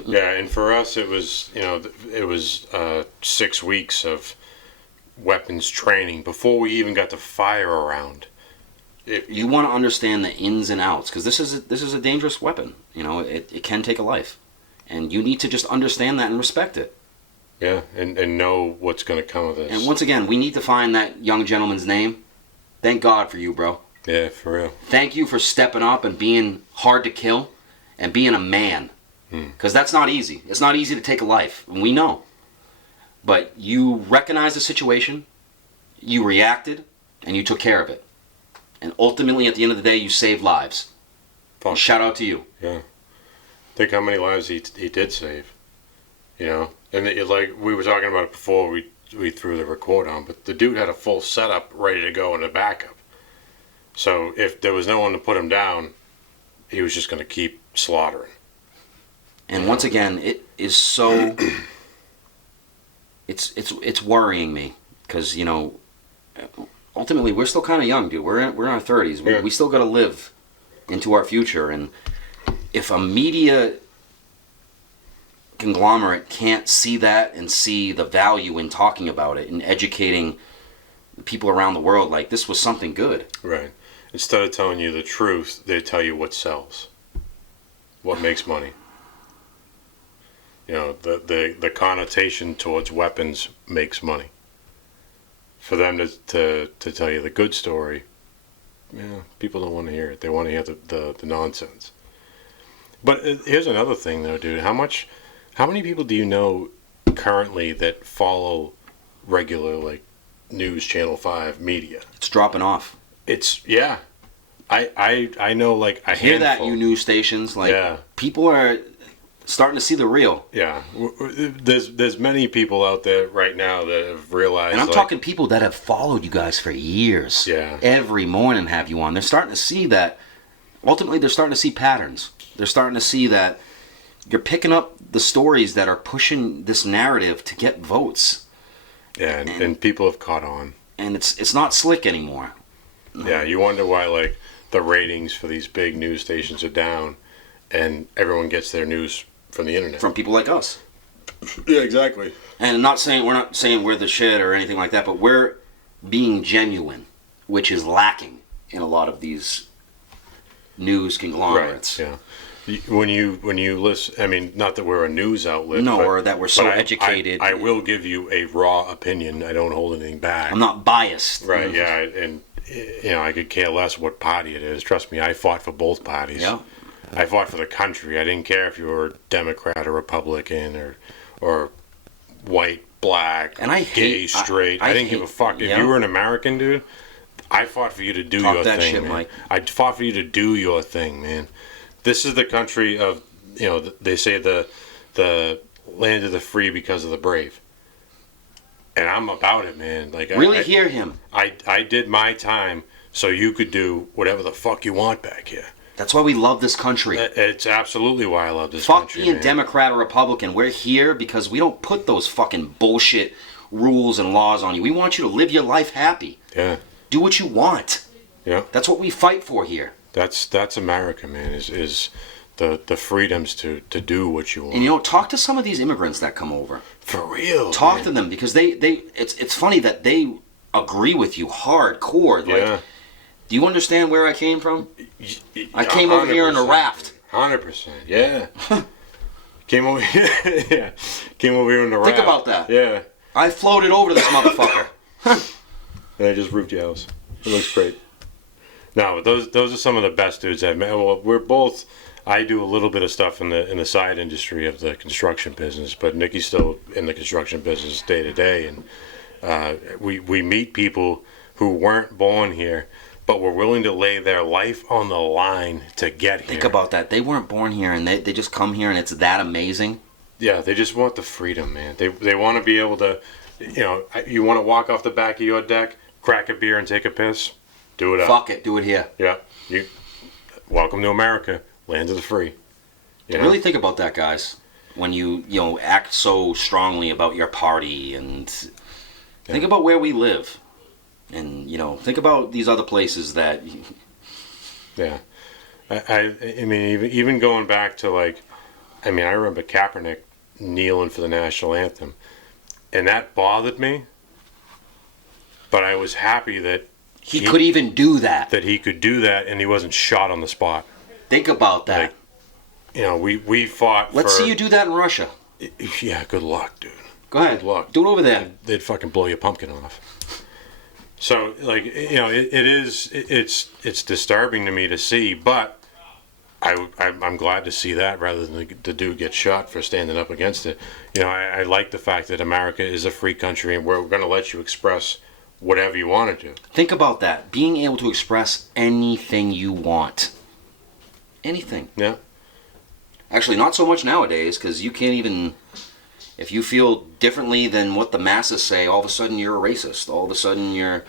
Yeah, and for us, it was 6 weeks of weapons training before we even got to fire a round. You want to understand the ins and outs, because this is a dangerous weapon. It can take a life, and you need to just understand that and respect it. Yeah, and know what's going to come of this. And once again, we need to find that young gentleman's name. Thank God for you, bro. Yeah, for real. Thank you for stepping up and being hard to kill, and being a man. Because that's not easy. It's not easy to take a life, and we know. But you recognized the situation, you reacted, and you took care of it. And ultimately, at the end of the day, you saved lives. Fuck. Shout out to you. Yeah. Think how many lives he did save. You know? And like we were talking about it before we threw the record on, but the dude had a full setup ready to go in the backup. So if there was no one to put him down, he was just going to keep slaughtering. And once again, it is so... It's worrying me. Because, you know, ultimately, we're still kind of young, dude. We're in our 30s. Yeah. We still got to live into our future. And if a media conglomerate can't see that and see the value in talking about it and educating people around the world, like, this was something good. Right. Instead of telling you the truth, they tell you what sells. What makes money. You know, the connotation towards weapons makes money. For them to tell you the good story, yeah, people don't want to hear it. They want to hear the nonsense. But here's another thing, though, dude. How many people do you know currently that follow regular, like, news, Channel 5 media? It's dropping off. It's, yeah. I know, like, a Hear that, handful. you news stations. Like, Yeah. people are starting to see the real. Yeah. There's many people out there right now that have realized... And I'm like, talking people that have followed you guys for years. Yeah. Every morning have you on. They're starting to see that. Ultimately, they're starting to see patterns. They're starting to see that you're picking up the stories that are pushing this narrative to get votes. Yeah, and people have caught on. And it's not slick anymore. Yeah, you wonder why, like, the ratings for these big news stations are down and everyone gets their news from the internet. From people like us. Yeah, exactly. And we're not saying we're the shit or anything like that, but we're being genuine, which is lacking in a lot of these news conglomerates. Right, yeah. When you listen, I mean, not that we're a news outlet. No, but, or that we're so educated. I will give you a raw opinion. I don't hold anything back. I'm not biased. Right, yeah, and, you know, I could care less what party it is. Trust me, I fought for both parties. Yeah. I fought for the country. I didn't care if you were Democrat or Republican or white, black, and I gay, hate, straight. I didn't give a fuck. If you were an American, dude, I fought for you to do your thing, shit, man. Mike. I fought for you to do your thing, man. This is the country of, you know, they say the land of the free because of the brave. And I'm about it, man. Like, really hear him. I did my time so you could do whatever the fuck you want back here. That's why we love this country. It's absolutely why I love this Fuck country, being man. Democrat or Republican. We're here because we don't put those fucking bullshit rules and laws on you. We want you to live your life happy. Yeah. Do what you want. Yeah. That's what we fight for here. That's America, man. Is the freedoms to do what you want. And you know, talk to some of these immigrants that come over. For real. Talk man. to them because it's funny that they agree with you hardcore. Yeah. Like, do you understand where I came from? I came over here in a raft. 100%. Yeah. Came over here. Yeah. Came over here in a raft. Think about that. Yeah. I floated over this motherfucker. And I just roofed your house. It looks great. No, but those are some of the best dudes I've met. Well, we're both. I do a little bit of stuff in the side industry of the construction business, but Nikki's still in the construction business day to day, and we meet people who weren't born here, but were willing to lay their life on the line to get here. Think about that. They weren't born here, and they just come here, and it's that amazing. Yeah, they just want the freedom, man. They want to be able to, you know, you want to walk off the back of your deck, crack a beer, and take a piss. Do it up. Fuck it, do it here. Yeah, welcome to America, land of the free. You know? Really think about that, guys. When you act so strongly about your party, and think about where we live, and think about these other places that. Yeah, I mean, even going back to I remember Kaepernick kneeling for the national anthem, and that bothered me. But I was happy that he could even do that. That he could do that, and he wasn't shot on the spot. Think about that. We fought. Let's see you do that in Russia. Yeah, good luck, dude. Go ahead. Good luck. Do it over there. They'd fucking blow your pumpkin off. So, it's disturbing to me to see, but I'm glad to see that rather than the dude get shot for standing up against it. You know, I like the fact that America is a free country and we're going to let you express whatever you want to do. Think about that. Being able to express anything you want. Anything. Yeah. Actually, not so much nowadays, because you can't even... If you feel differently than what the masses say, all of a sudden you're a racist. All of a sudden you're...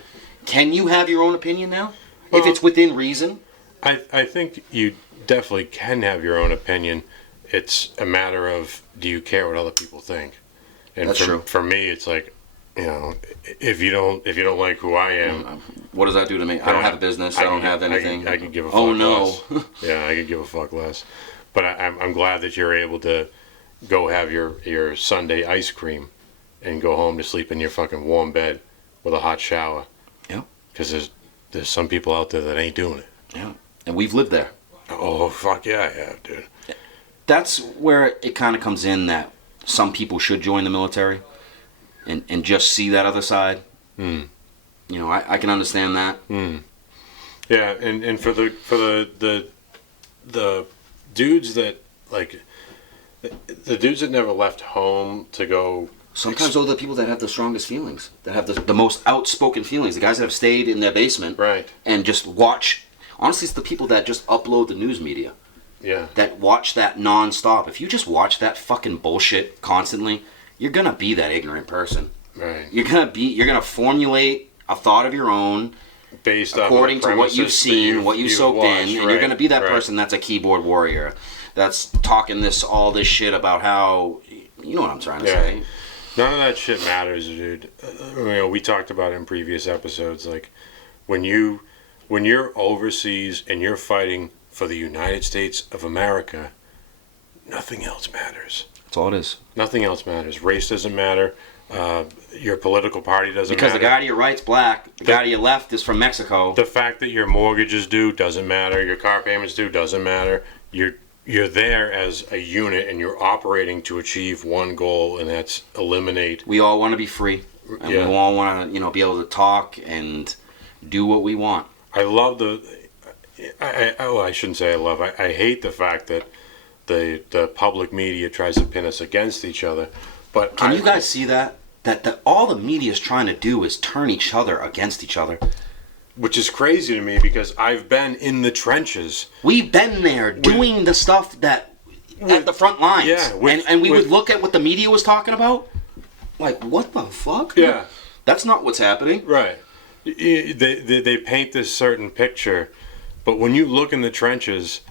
Can you have your own opinion now? Well, if it's within reason? I think you definitely can have your own opinion. It's a matter of, do you care what other people think? And That's true. For me, it's like, you know, if you don't like who I am, what does that do to me? I don't have a business. I don't have anything. I could give a fuck less. Yeah, I could give a fuck less. But I'm glad that you're able to go have your Sunday ice cream and go home to sleep in your fucking warm bed with a hot shower. Yeah. Because there's some people out there that ain't doing it. Yeah. And we've lived there. Oh, fuck yeah, I have, dude. That's where it kind of comes in that some people should join the military and just see that other side. Mm. You know, I can understand that. Mm. Yeah, and for the dudes that, like, the dudes that never left home to go... Sometimes those are the people that have the strongest feelings, that have the most outspoken feelings. The guys that have stayed in their basement right. and just watch. Honestly, it's the people that just upload the news media. Yeah. That watch that non-stop. If you just watch that fucking bullshit constantly, you're gonna be that ignorant person. Right. You're gonna formulate a thought of your own based according to what you've seen, what you've soaked watched, in, and right, you're gonna be that right. person that's a keyboard warrior, that's talking all this shit about how, you know what I'm trying to say. None of that shit matters, dude. You know, we talked about it in previous episodes. Like, when you're overseas and you're fighting for the United States of America, nothing else matters. That's all it is. Nothing else matters. Race doesn't matter. Your political party doesn't matter. Because the guy to your right's black, the guy to your left is from Mexico. The fact that your mortgage is due doesn't matter. Your car payments due doesn't matter. You're there as a unit and you're operating to achieve one goal, and that's eliminate. We all want to be free, and we all want to, be able to talk and do what we want. I love I shouldn't say I love. I hate the fact that the public media tries to pin us against each other. But can you guys see that all the media is trying to do is turn each other against each other? Which is crazy to me because I've been in the trenches. We've been there doing the stuff at the front lines. Yeah, and we would look at what the media was talking about. Like, what the fuck? Yeah. That's not what's happening. Right. They paint this certain picture, but when you look in the trenches,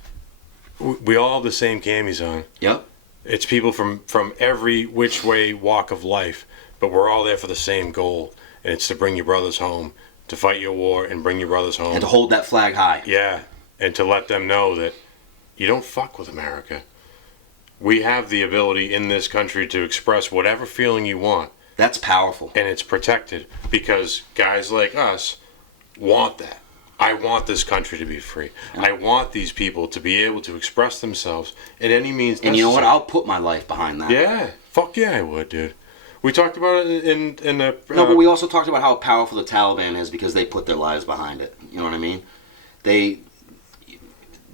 we all have the same camis on. Yep. It's people from every which way walk of life, but we're all there for the same goal, and it's to bring your brothers home. To fight your war and bring your brothers home. And to hold that flag high. Yeah, and to let them know that you don't fuck with America. We have the ability in this country to express whatever feeling you want. That's powerful. And it's protected because guys like us want that. I want this country to be free. Yeah. I want these people to be able to express themselves in any means necessary. And you know what? I'll put my life behind that. Yeah. Fuck yeah, I would, dude. We talked about it in the... No, but we also talked about how powerful the Taliban is because they put their lives behind it. You know what I mean? They're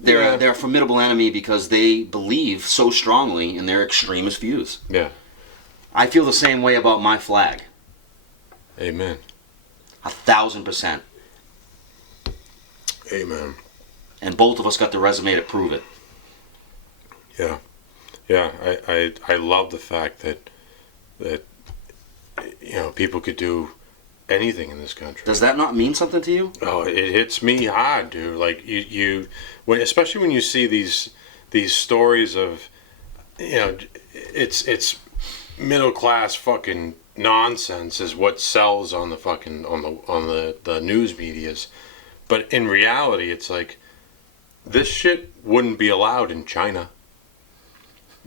a formidable enemy because they believe so strongly in their extremist views. Yeah. I feel the same way about my flag. Amen. 1,000%. Amen. And both of us got the resume to prove it. Yeah. Yeah, I love the fact that people could do anything in this country. Does that not mean something to you? Oh, it hits me hard, dude. Like especially when you see these stories of, it's middle class fucking nonsense is what sells on the fucking on the news medias, but in reality, it's like this shit wouldn't be allowed in China.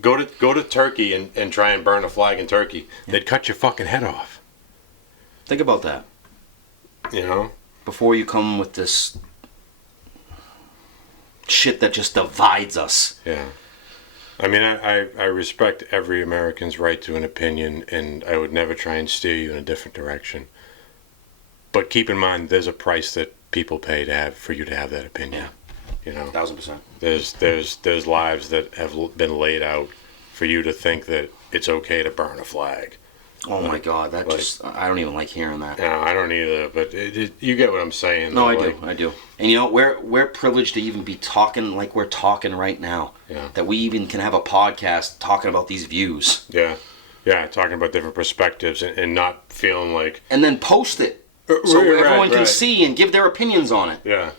Go to Turkey and try and burn a flag in Turkey. Yeah. They'd cut your fucking head off. Think about that. Before you come with this shit that just divides us. Yeah. I mean, I respect every American's right to an opinion, and I would never try and steer you in a different direction. But keep in mind, there's a price that people pay for you to have that opinion. Yeah. You know, 1,000%. there's lives that have been laid out for you to think that it's okay to burn a flag. Oh my God, that just, I don't even like hearing that. No, I don't either, but you get what I'm saying. No, though, I do. And you know, we're privileged to even be talking like we're talking right now. Yeah. That we even can have a podcast talking about these views. Yeah. Yeah, talking about different perspectives and not feeling like... And then post it so everyone can see and give their opinions on it. Yeah.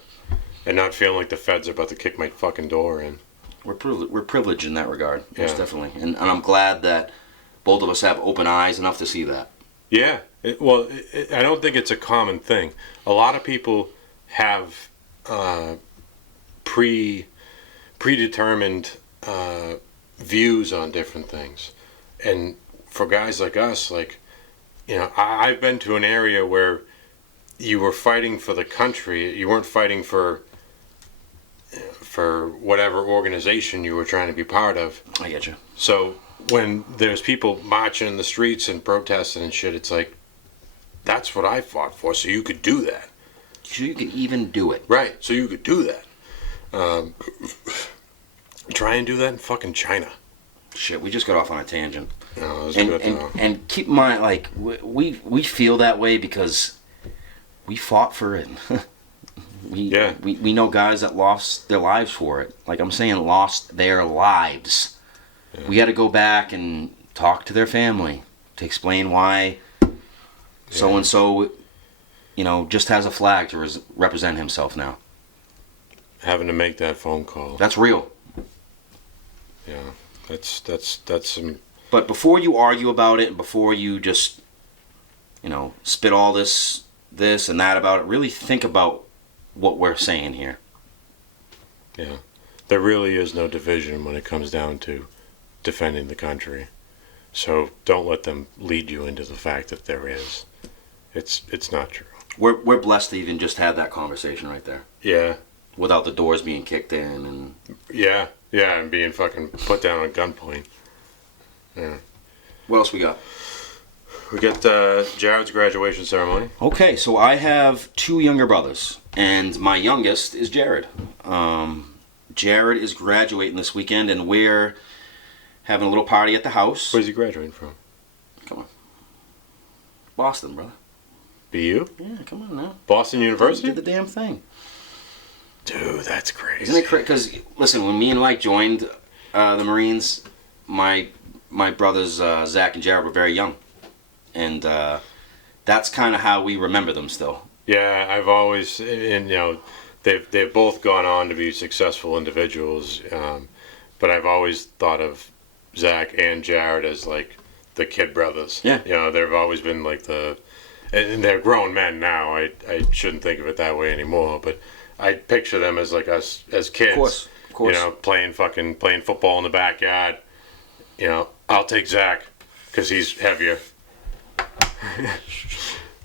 And not feeling like the feds are about to kick my fucking door in. We're privileged in that regard, most Yeah. definitely. And I'm glad that both of us have open eyes enough to see that. Yeah. I don't think it's a common thing. A lot of people have predetermined views on different things. And for guys like us, like, you know, I've been to an area where you were fighting for the country. You weren't fighting for whatever organization you were trying to be part of. I get you. So when there's people marching in the streets and protesting and shit, it's like, that's what I fought for, so you could do that. So you could even do it. Right, so you could do that. Try and do that in fucking China. Shit, we just got off on a tangent. No, it was good though. And keep in mind, like, we feel that way because we fought for it. We know guys that lost their lives for it. Like I'm saying, lost their lives. Yeah. We had to go back and talk to their family to explain why so and so, you know, just has a flag to represent himself now. Having to make that phone call. That's real. Yeah, that's some. But before you argue about it, and before you just, you know, spit all this and that about it, really think about what we're saying here. Yeah, there really is no division when it comes down to defending the country. So don't let them lead you into the fact that there is. It's not true. We're blessed to even just have that conversation right there. Yeah. Without the doors being kicked in and. Yeah, and being fucking put down at gunpoint. Yeah. What else we got? We got Jared's graduation ceremony. Okay, so I have two younger brothers, and my youngest is Jared. Jared is graduating this weekend, and we're having a little party at the house. Where's he graduating from? Come on. Boston, brother. BU? Yeah, come on now. Boston University? Did the damn thing. Dude, that's crazy. Isn't it crazy? Because, listen, when me and Mike joined the Marines, my brothers, Zach and Jared, were very young. And that's kind of how we remember them still. Yeah, I've always, and you know, they've both gone on to be successful individuals, but I've always thought of Zach and Jared as like the kid brothers. Yeah. You know, they've always been like and they're grown men now. I shouldn't think of it that way anymore, but I picture them as like us as kids. Of course. You know, playing football in the backyard. You know, I'll take Zach because he's heavier.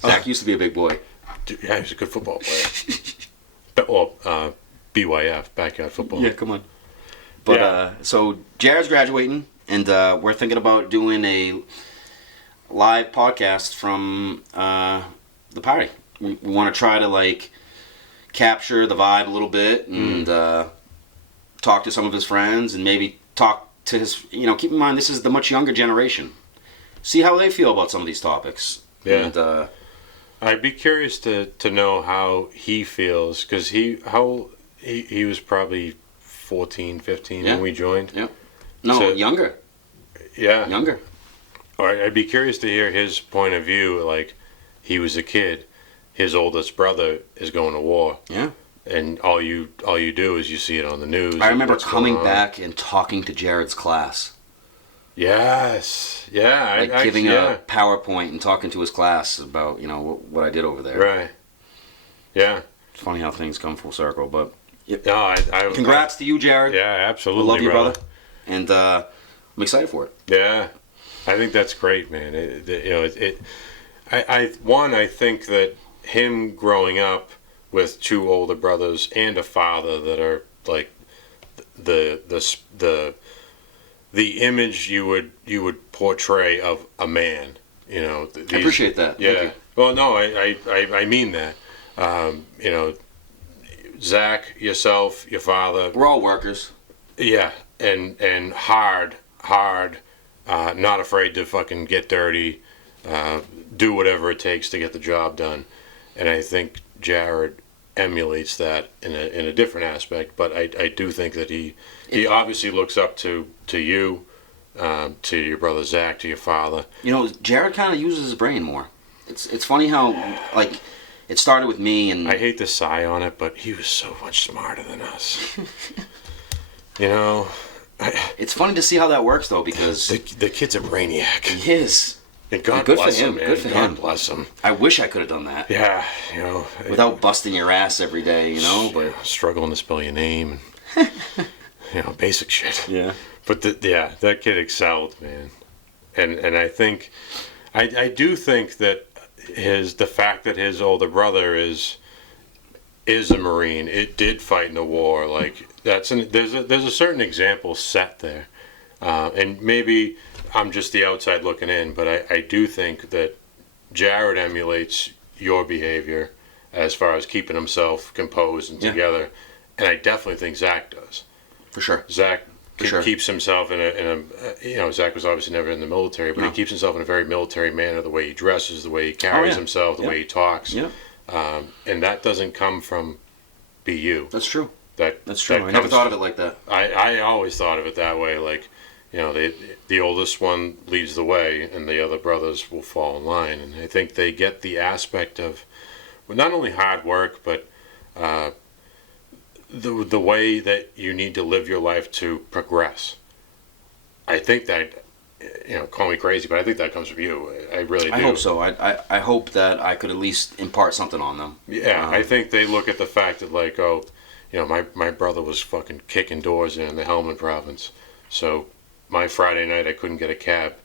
Zach used to be a big boy. Dude, yeah, he's a good football player. Well, BYF, backyard football. Yeah, come on. But so Jared's graduating, and we're thinking about doing a live podcast from the party. We want to try to like capture the vibe a little bit and talk to some of his friends and maybe talk to his. You know, keep in mind this is the much younger generation. See how they feel about some of these topics. Yeah. And, I'd be curious to know how he feels, because he was probably 14, 15 when we joined. Yeah. No, So- younger. Yeah. Younger. All right, I'd be curious to hear his point of view. Like, he was a kid, his oldest brother is going to war, Yeah. and all you do is you see it on the news. I remember what's coming going on. back and talking to Jared's class. Yes. Yeah. Like giving a PowerPoint and talking to his class about, you know, what I did over there. Right. Yeah. It's funny how things come full circle, but No, I congrats to you, Jared. Yeah, absolutely. I love you, brother. And I'm excited for it. Yeah, I think that's great, man. I think that him growing up with two older brothers and a father that are like the image you would portray of a man. You know, I appreciate that. Yeah. Thank you. Well, no, I mean that. You know, Zach, yourself, your father, We're all workers. yeah, and hard, not afraid to fucking get dirty, do whatever it takes to get the job done, and I think Jared emulates that in a different aspect. But I do think that he obviously looks up to you, to your brother Zach, to your father. You know, Jared kind of uses his brain more. It's funny how, like, it started with me, and I hate to sigh on it, but he was so much smarter than us. You know, it's funny to see how that works, though, because the kid's a brainiac. he is. And God Good bless for him, him. man. Good for God him. bless him. I wish I could have done that. Yeah, you know, Without busting your ass every day, you know, but... struggling to spell your name, and, you know, basic shit. Yeah. But that kid excelled, man. And I think, I do think that the fact that his older brother is a Marine, it did fight in the war. Like there's a certain example set there, and maybe I'm just the outside looking in, but I do think that Jared emulates your behavior as far as keeping himself composed and together, and I definitely think Zach does. For sure. Zach For sure. keeps himself in a you know, Zach was obviously never in the military, but he keeps himself in a very military manner, the way he dresses, the way he carries himself, the way he talks. Yeah. And that doesn't come from BU. That's true. That's true. I never thought of it like that. I always thought of it that way. Like, you know, the oldest one leads the way, and the other brothers will fall in line. And I think they get the aspect of not only hard work, but the way that you need to live your life to progress. I think that, you know, call me crazy, but I think that comes from you. I really do. I hope so. I hope that I could at least impart something on them. Yeah, I think they look at the fact that, like, oh, you know, my brother was fucking kicking doors in the Helmand province, so my Friday night I couldn't get a cab.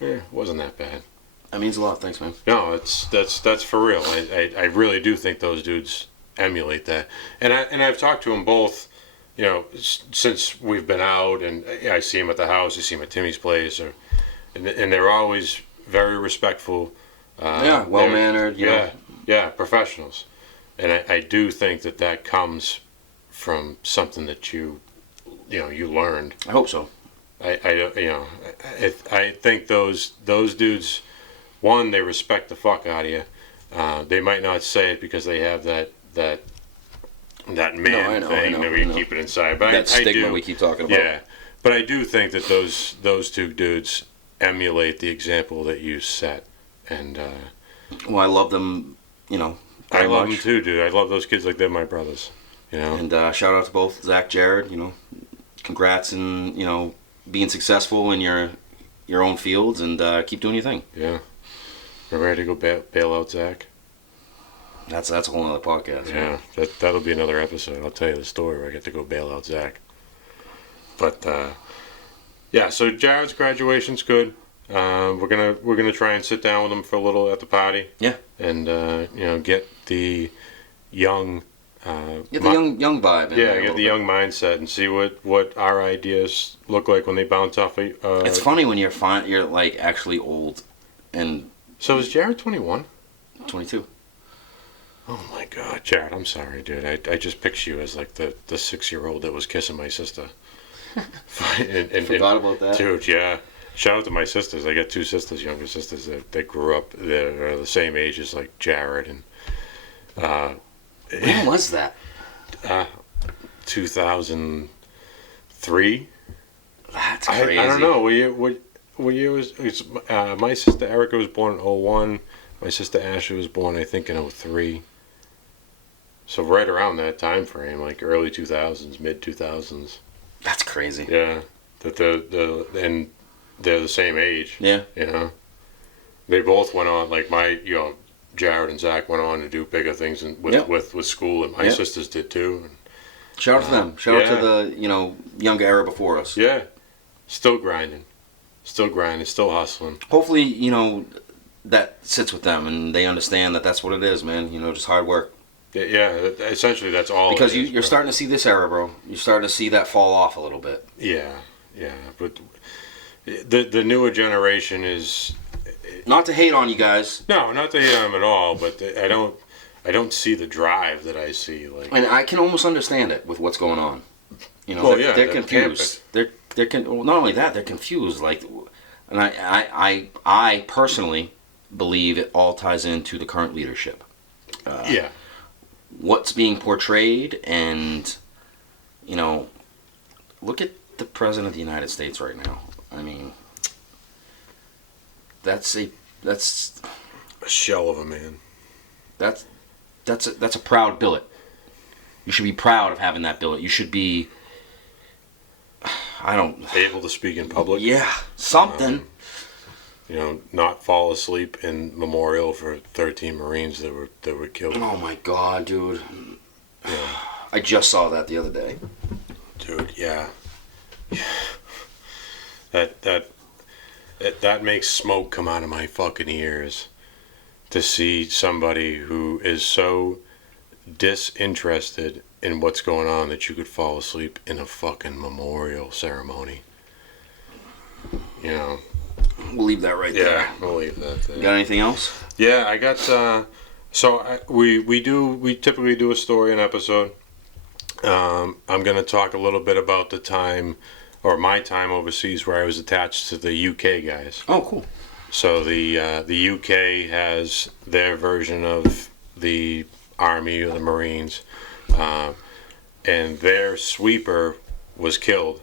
It wasn't that bad. That means a lot. Thanks, man. No, that's for real. I really do think those dudes emulate that, and I've talked to them both, you know, since we've been out, and I see them at the house, I see them at Timmy's place, and they're always very respectful. Well mannered. Yeah, professionals, and I do think that comes from something that you learned. I hope so. I think those dudes, one, they respect the fuck out of you. They might not say it because they have that man thing that we keep it inside. But that stigma we keep talking about. Yeah, but I do think that those two dudes emulate the example that you set, and well, I love them. You know, I love them too, dude. I love those kids like they're my brothers. You know, and shout out to both Zach, Jared. You know, congrats, and you know, being successful in your own fields, and keep doing your thing. Yeah, we're ready to go bail out Zach. That's a whole other podcast. Yeah, that'll be another episode. I'll tell you the story where I get to go bail out Zach. But yeah, so Jared's graduation's good. We're gonna try and sit down with him for a little at the party. Yeah. And you know, get the young. Get the young vibe. Get the young mindset and see what our ideas look like when they bounce off. It's funny when you're like actually old, and. So is Jared 21? 22. Oh my God, Jared! I'm sorry, dude. I just picture you as like the 6-year-old that was kissing my sister. Forgot about that, dude. Yeah. Shout out to my sisters. I got 2 sisters, younger sisters that grew up. They're the same age as like Jared, and when was that? 2003. That's crazy. I don't know. What year was? My sister Erica was born in 01. My sister Ashley was born, I think, in 03. So right around that time frame, like early 2000s, mid 2000s. That's crazy. Yeah, that and they're the same age. Yeah. You know, they both went on, like Jared and Zach went on to do bigger things with school, and my sisters did too. And, shout out to them. Shout out to the younger era before us. Yeah, still grinding, still hustling. Hopefully, that sits with them and they understand that that's what it is, man. Just hard work. Yeah, essentially that's all. Because you're starting to see this era, bro. You're starting to see that fall off a little bit. Yeah, but the newer generation is. Not to hate on you guys. No, not to hate on them at all. But I don't see the drive that I see. Like, and I can almost understand it with what's going on. You know, well, they're confused. Well, not only that, they're confused. Like, and I personally believe it all ties into the current leadership. Yeah. What's being portrayed, and you know, look at the president of the United States right now. I mean, that's a shell of a man. That's a proud billet. You should be proud of having that billet. You should be, able to speak in public. Yeah, something. You know, not fall asleep in memorial for 13 Marines that were killed. Oh my God, dude. Yeah. I just saw that the other day. Dude, yeah. That makes smoke come out of my fucking ears to see somebody who is so disinterested in what's going on that you could fall asleep in a fucking memorial ceremony. You know. We'll leave that right there. Yeah, we'll leave that there. You got anything else? Yeah, I got. We typically do a story an episode. I'm going to talk a little bit about the time, or my time overseas, where I was attached to the UK guys. Oh, cool. So the UK has their version of the Army or the Marines, and their sweeper was killed.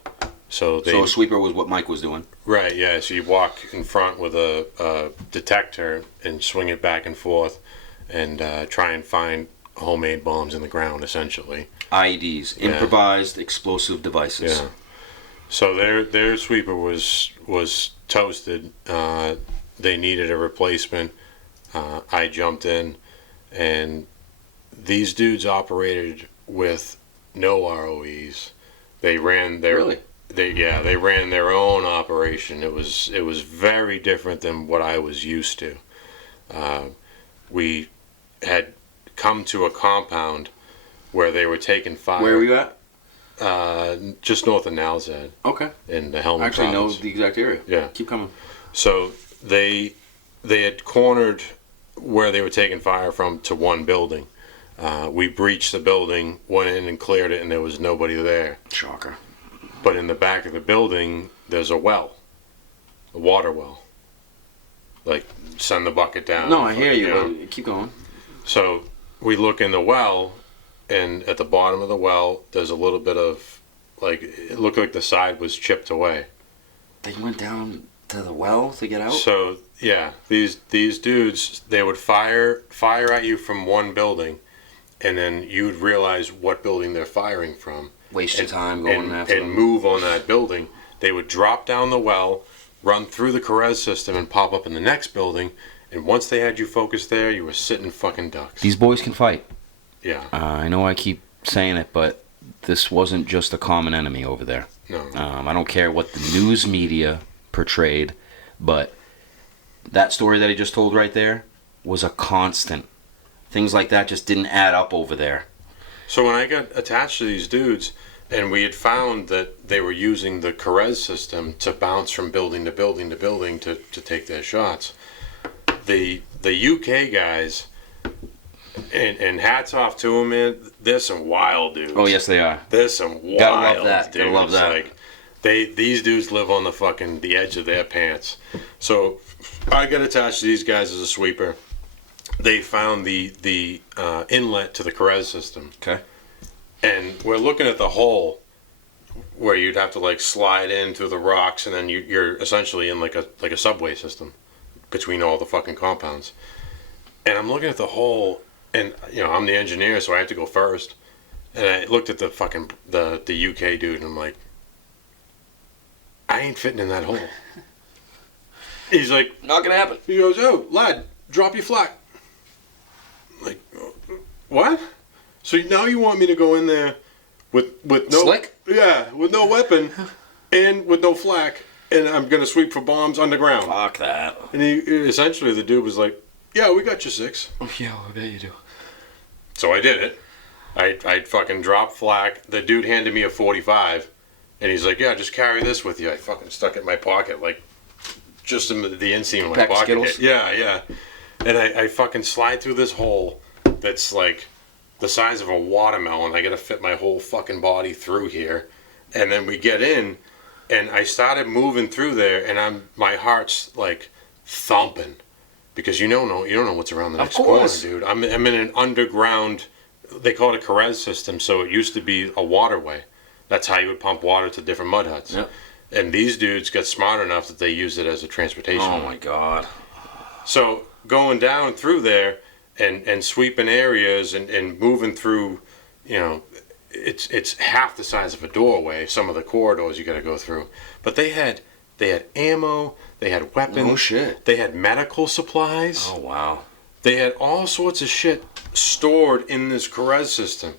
So a sweeper was what Mike was doing. Right, yeah. So you walk in front with a detector and swing it back and forth and try and find homemade bombs in the ground, essentially. IEDs, improvised explosive devices. Yeah. So their sweeper was toasted. They needed a replacement. I jumped in, and these dudes operated with no ROEs. They ran their Really? They ran their own operation. It was very different than what I was used to. We had come to a compound where they were taking fire. Where were you at? Just north of Nalzad. Okay. In the Helmand I actually know province. the exact area. Yeah. Keep coming. So they had cornered where they were taking fire from to one building. We breached the building, went in and cleared it, and there was nobody there. Shocker. But in the back of the building, there's a well, a water well. Like, send the bucket down. No, I hear you, but keep going. So we look in the well, and at the bottom of the well, there's a little bit of, like, it looked like the side was chipped away. They went down to the well to get out? So, yeah, these dudes, they would fire at you from one building, and then you'd realize what building they're firing from. Waste your time going after them. And move on that building. They would drop down the well, run through the Carez system, and pop up in the next building. And once they had you focused there, you were sitting fucking ducks. These boys can fight. Yeah. I know I keep saying it, but this wasn't just a common enemy over there. No. I don't care what the news media portrayed, but that story that I just told right there was a constant. Things like that just didn't add up over there. So when I got attached to these dudes, and we had found that they were using the Carez system to bounce from building to building to building to take their shots, the UK guys, and hats off to them, man, they're some wild dudes. Oh, yes, they are. They're some wild Gotta love that. dudes. Gotta love that. Like, these dudes live on the edge of their pants. So I got attached to these guys as a sweeper. They found the inlet to the Carez system. Okay. And we're looking at the hole where you'd have to like slide in through the rocks, and then you're essentially in like a subway system between all the fucking compounds. And I'm looking at the hole, and I'm the engineer, so I have to go first. And I looked at the fucking the UK dude, and I'm like, I ain't fitting in that hole. He's like, not gonna happen. He goes, oh lad, drop your flak. Like, what? So now you want me to go in there with no slick? Yeah, with no weapon and with no flak, and I'm gonna sweep for bombs underground. Fuck that. And essentially the dude was like, yeah, we got you 6. Yeah, I bet you do. So I did it. I fucking dropped flak. The dude handed me a 45, and he's like, yeah, just carry this with you. I fucking stuck it in my pocket, like just in the inseam of my Pack of pocket. Skittles? Yeah. And I fucking slide through this hole. that's like the size of a watermelon. I got to fit my whole fucking body through here. And then we get in, and I started moving through there, and my heart's like thumping because you don't know what's around the next corner, dude. I'm in an underground. They call it a Carez system, so it used to be a waterway. That's how you would pump water to different mud huts. Yep. And these dudes got smart enough that they used it as a transportation. Oh my God. So going down through there and sweeping areas and moving through, you know, it's half the size of a doorway, some of the corridors you got to go through. But they had ammo, they had weapons. Oh shit. They had medical supplies. Oh wow. They had all sorts of shit stored in this Carez system.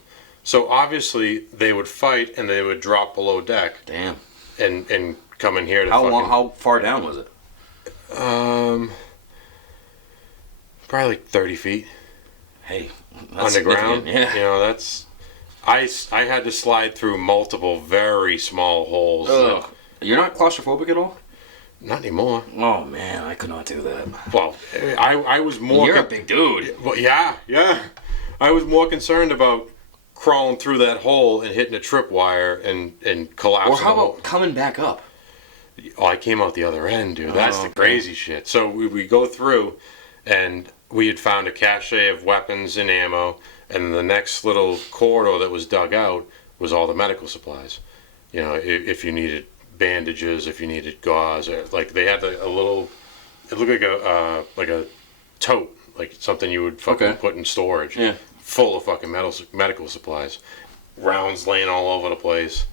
So obviously they would fight and they would drop below deck. Damn. And come in here to How far down was it? Probably like 30 feet. Hey, that's underground. Yeah. You know, that's I had to slide through multiple very small holes. Ugh. You're not claustrophobic at all? Not anymore. Oh man, I could not do that. Well, I was more. You're a big dude. Well, yeah. I was more concerned about crawling through that hole and hitting a tripwire and collapsing. Or how about coming back up? Oh, I came out the other end, dude. That's the crazy shit. So we go through, and we had found a cache of weapons and ammo, and the next little corridor that was dug out was all the medical supplies. You know, if you needed bandages, if you needed gauze, or like they had a little. It looked like a tote, like something you would fucking put in storage. Yeah. Full of fucking medical supplies, rounds laying all over the place,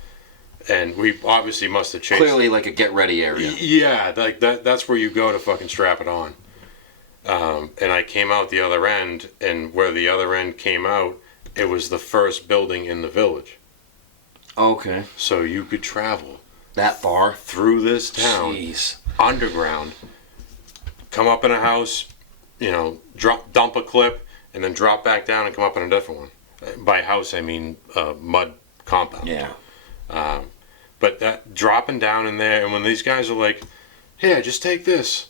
and we obviously must have chased. Clearly, like a get ready area. Yeah, like that's where you go to fucking strap it on. And I came out the other end, and where the other end came out, it was the first building in the village. Okay. So you could travel That far through this town, Jeez. underground, come up in a house, you know, dump a clip, and then drop back down and come up in a different one. By house, I mean mud compound. Yeah. But that dropping down in there, and when these guys are like, "Here, just take this,"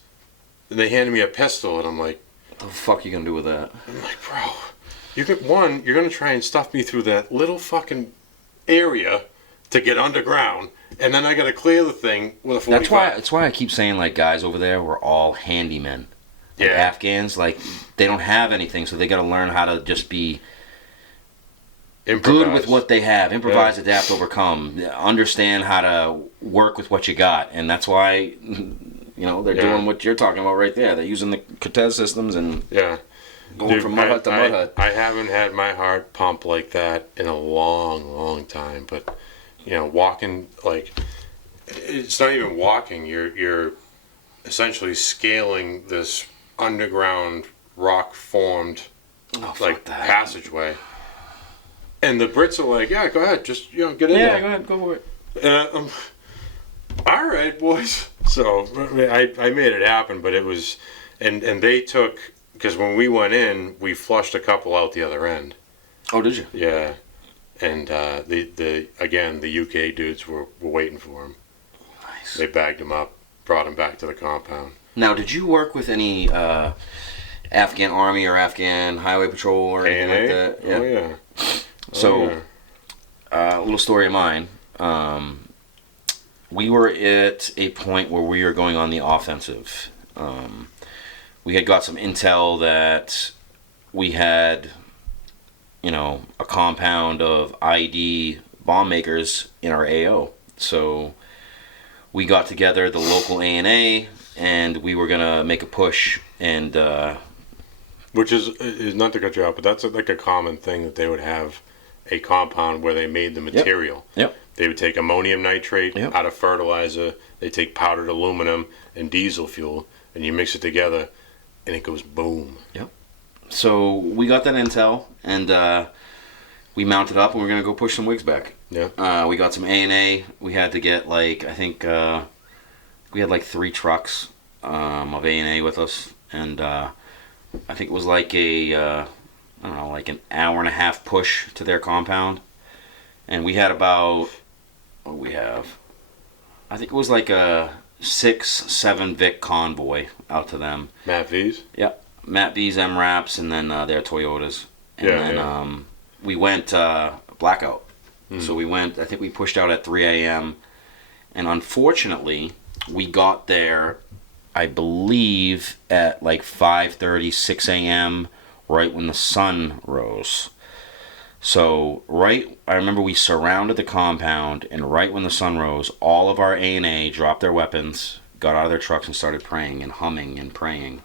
and they handed me a pistol, and I'm like, What the fuck are you gonna do with that? I'm like, bro, you're gonna try and stuff me through that little fucking area to get underground, and then I gotta clear the thing with a 45. That's why I keep saying, like, guys over there were all handymen. Like, Yeah. Afghans, like, they don't have anything, so they got to learn how to just be Improvise. good with what they have. Improvise, adapt, overcome. Understand how to work with what you got. And that's why, they're doing what you're talking about right there. They're using the Cortez systems and going from mud hut to mud hut. I haven't had my heart pump like that in a long, long time. But, walking, like, it's not even walking. You're essentially scaling this underground rock formed passageway, and the Brits are like, yeah, go ahead, just get in there. Yeah, go ahead, go for it. All right, boys. So I made it happen, but it was, and they took, because when we went in, we flushed a couple out the other end. Oh, did you? Yeah, and the UK dudes were waiting for him. Nice. They bagged him up, brought him back to the compound. Now, did you work with any Afghan Army or Afghan Highway Patrol or anything like that? Yeah. Oh, yeah. So, a little story of mine. We were at a point where we were going on the offensive. We had got some intel that we had, a compound of IED bomb makers in our AO. So, we got together, the local ANA, and we were gonna make a push, and which is not to cut you out, but that's like a common thing that they would have a compound where they made the material. Yep. They would take ammonium nitrate Yep. out of fertilizer. They take powdered aluminum and diesel fuel, and you mix it together, and it goes boom. Yep. So we got that intel, and we mounted up, and we're gonna go push some wigs back. Yeah. We got some ANA. We had to get we had 3 trucks of ANA with us, and I think it was like an hour and a half push to their compound, and we had about I think it was like a 6-7 Vic convoy out to them. Matt V's? Yep. Matt V's, MRAPs, and then their Toyotas. And then we went blackout. So we went, I think we pushed out at 3 a.m. And unfortunately, we got there, I believe, at like 5:30, 6 a.m., right when the sun rose. So, I remember we surrounded the compound, and right when the sun rose, all of our A&A dropped their weapons, got out of their trucks, and started praying and humming and praying.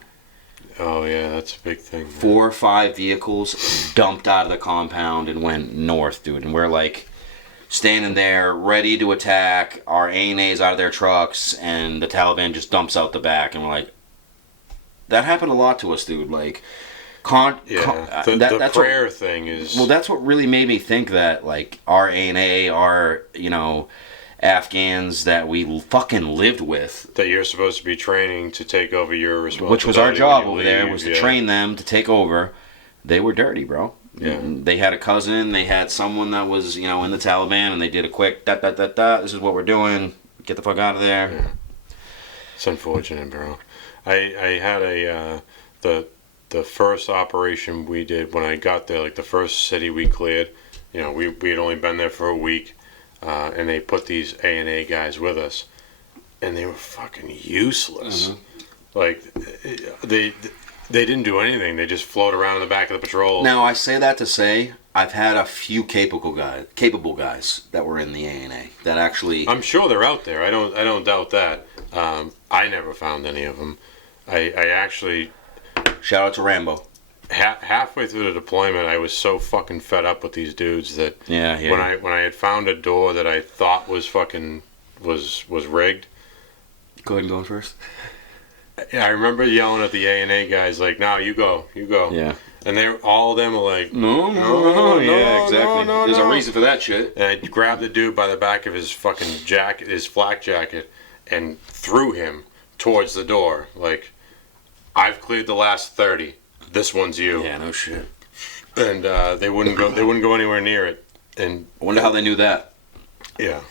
Oh, yeah, that's a big thing. Man. 4 or 5 vehicles dumped out of the compound and went north, dude. And we're like standing there ready to attack. Our A&A's out of their trucks, and the Taliban just dumps out the back. And we're like, that happened a lot to us, dude. Like, the prayer thing is... Well, that's what really made me think that, like, our A&A, our, Afghans that we fucking lived with. That you're supposed to be training to take over your responsibility. Which was our job over there, was to train them to take over. They were dirty, bro. Yeah. They had a cousin, they had someone that was, in the Taliban, and they did a quick, this is what we're doing, get the fuck out of there. Yeah. It's unfortunate, bro. I had the first operation we did when I got there, like the first city we cleared, we had only been there for a week. And they put these A&A guys with us, and they were fucking useless. Mm-hmm. Like, they didn't do anything. They just float around in the back of the patrol. Now, I say that to say, I've had a few capable guys that were in the A&A that actually... I'm sure they're out there. I don't doubt that. I never found any of them. I actually... Shout out to Rambo. Halfway through the deployment, I was so fucking fed up with these dudes that when I had found a door that I thought was fucking was rigged. Go ahead and go first. I remember yelling at the A&A guys like, "No, you go." Yeah. And all of them were like, No, yeah, exactly. There's a reason for that shit. And I grabbed the dude by the back of his fucking jacket, his flak jacket, and threw him towards the door. Like, I've cleared the last 30. This one's you. Yeah, no shit. And they wouldn't go anywhere near it. And I wonder how they knew that. Yeah.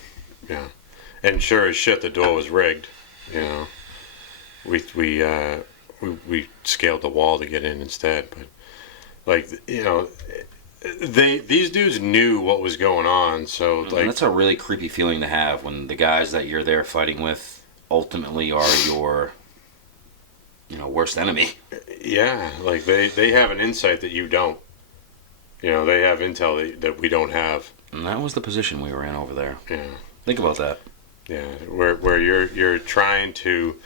And sure as shit, the door was rigged. We scaled the wall to get in instead. But like these dudes knew what was going on. So like that's a really creepy feeling to have when the guys that you're there fighting with ultimately are your worst enemy. Yeah, like they have an insight that you don't. They have intel that we don't have. And that was the position we were in over there. Yeah. Think about that. Yeah, where you're trying to,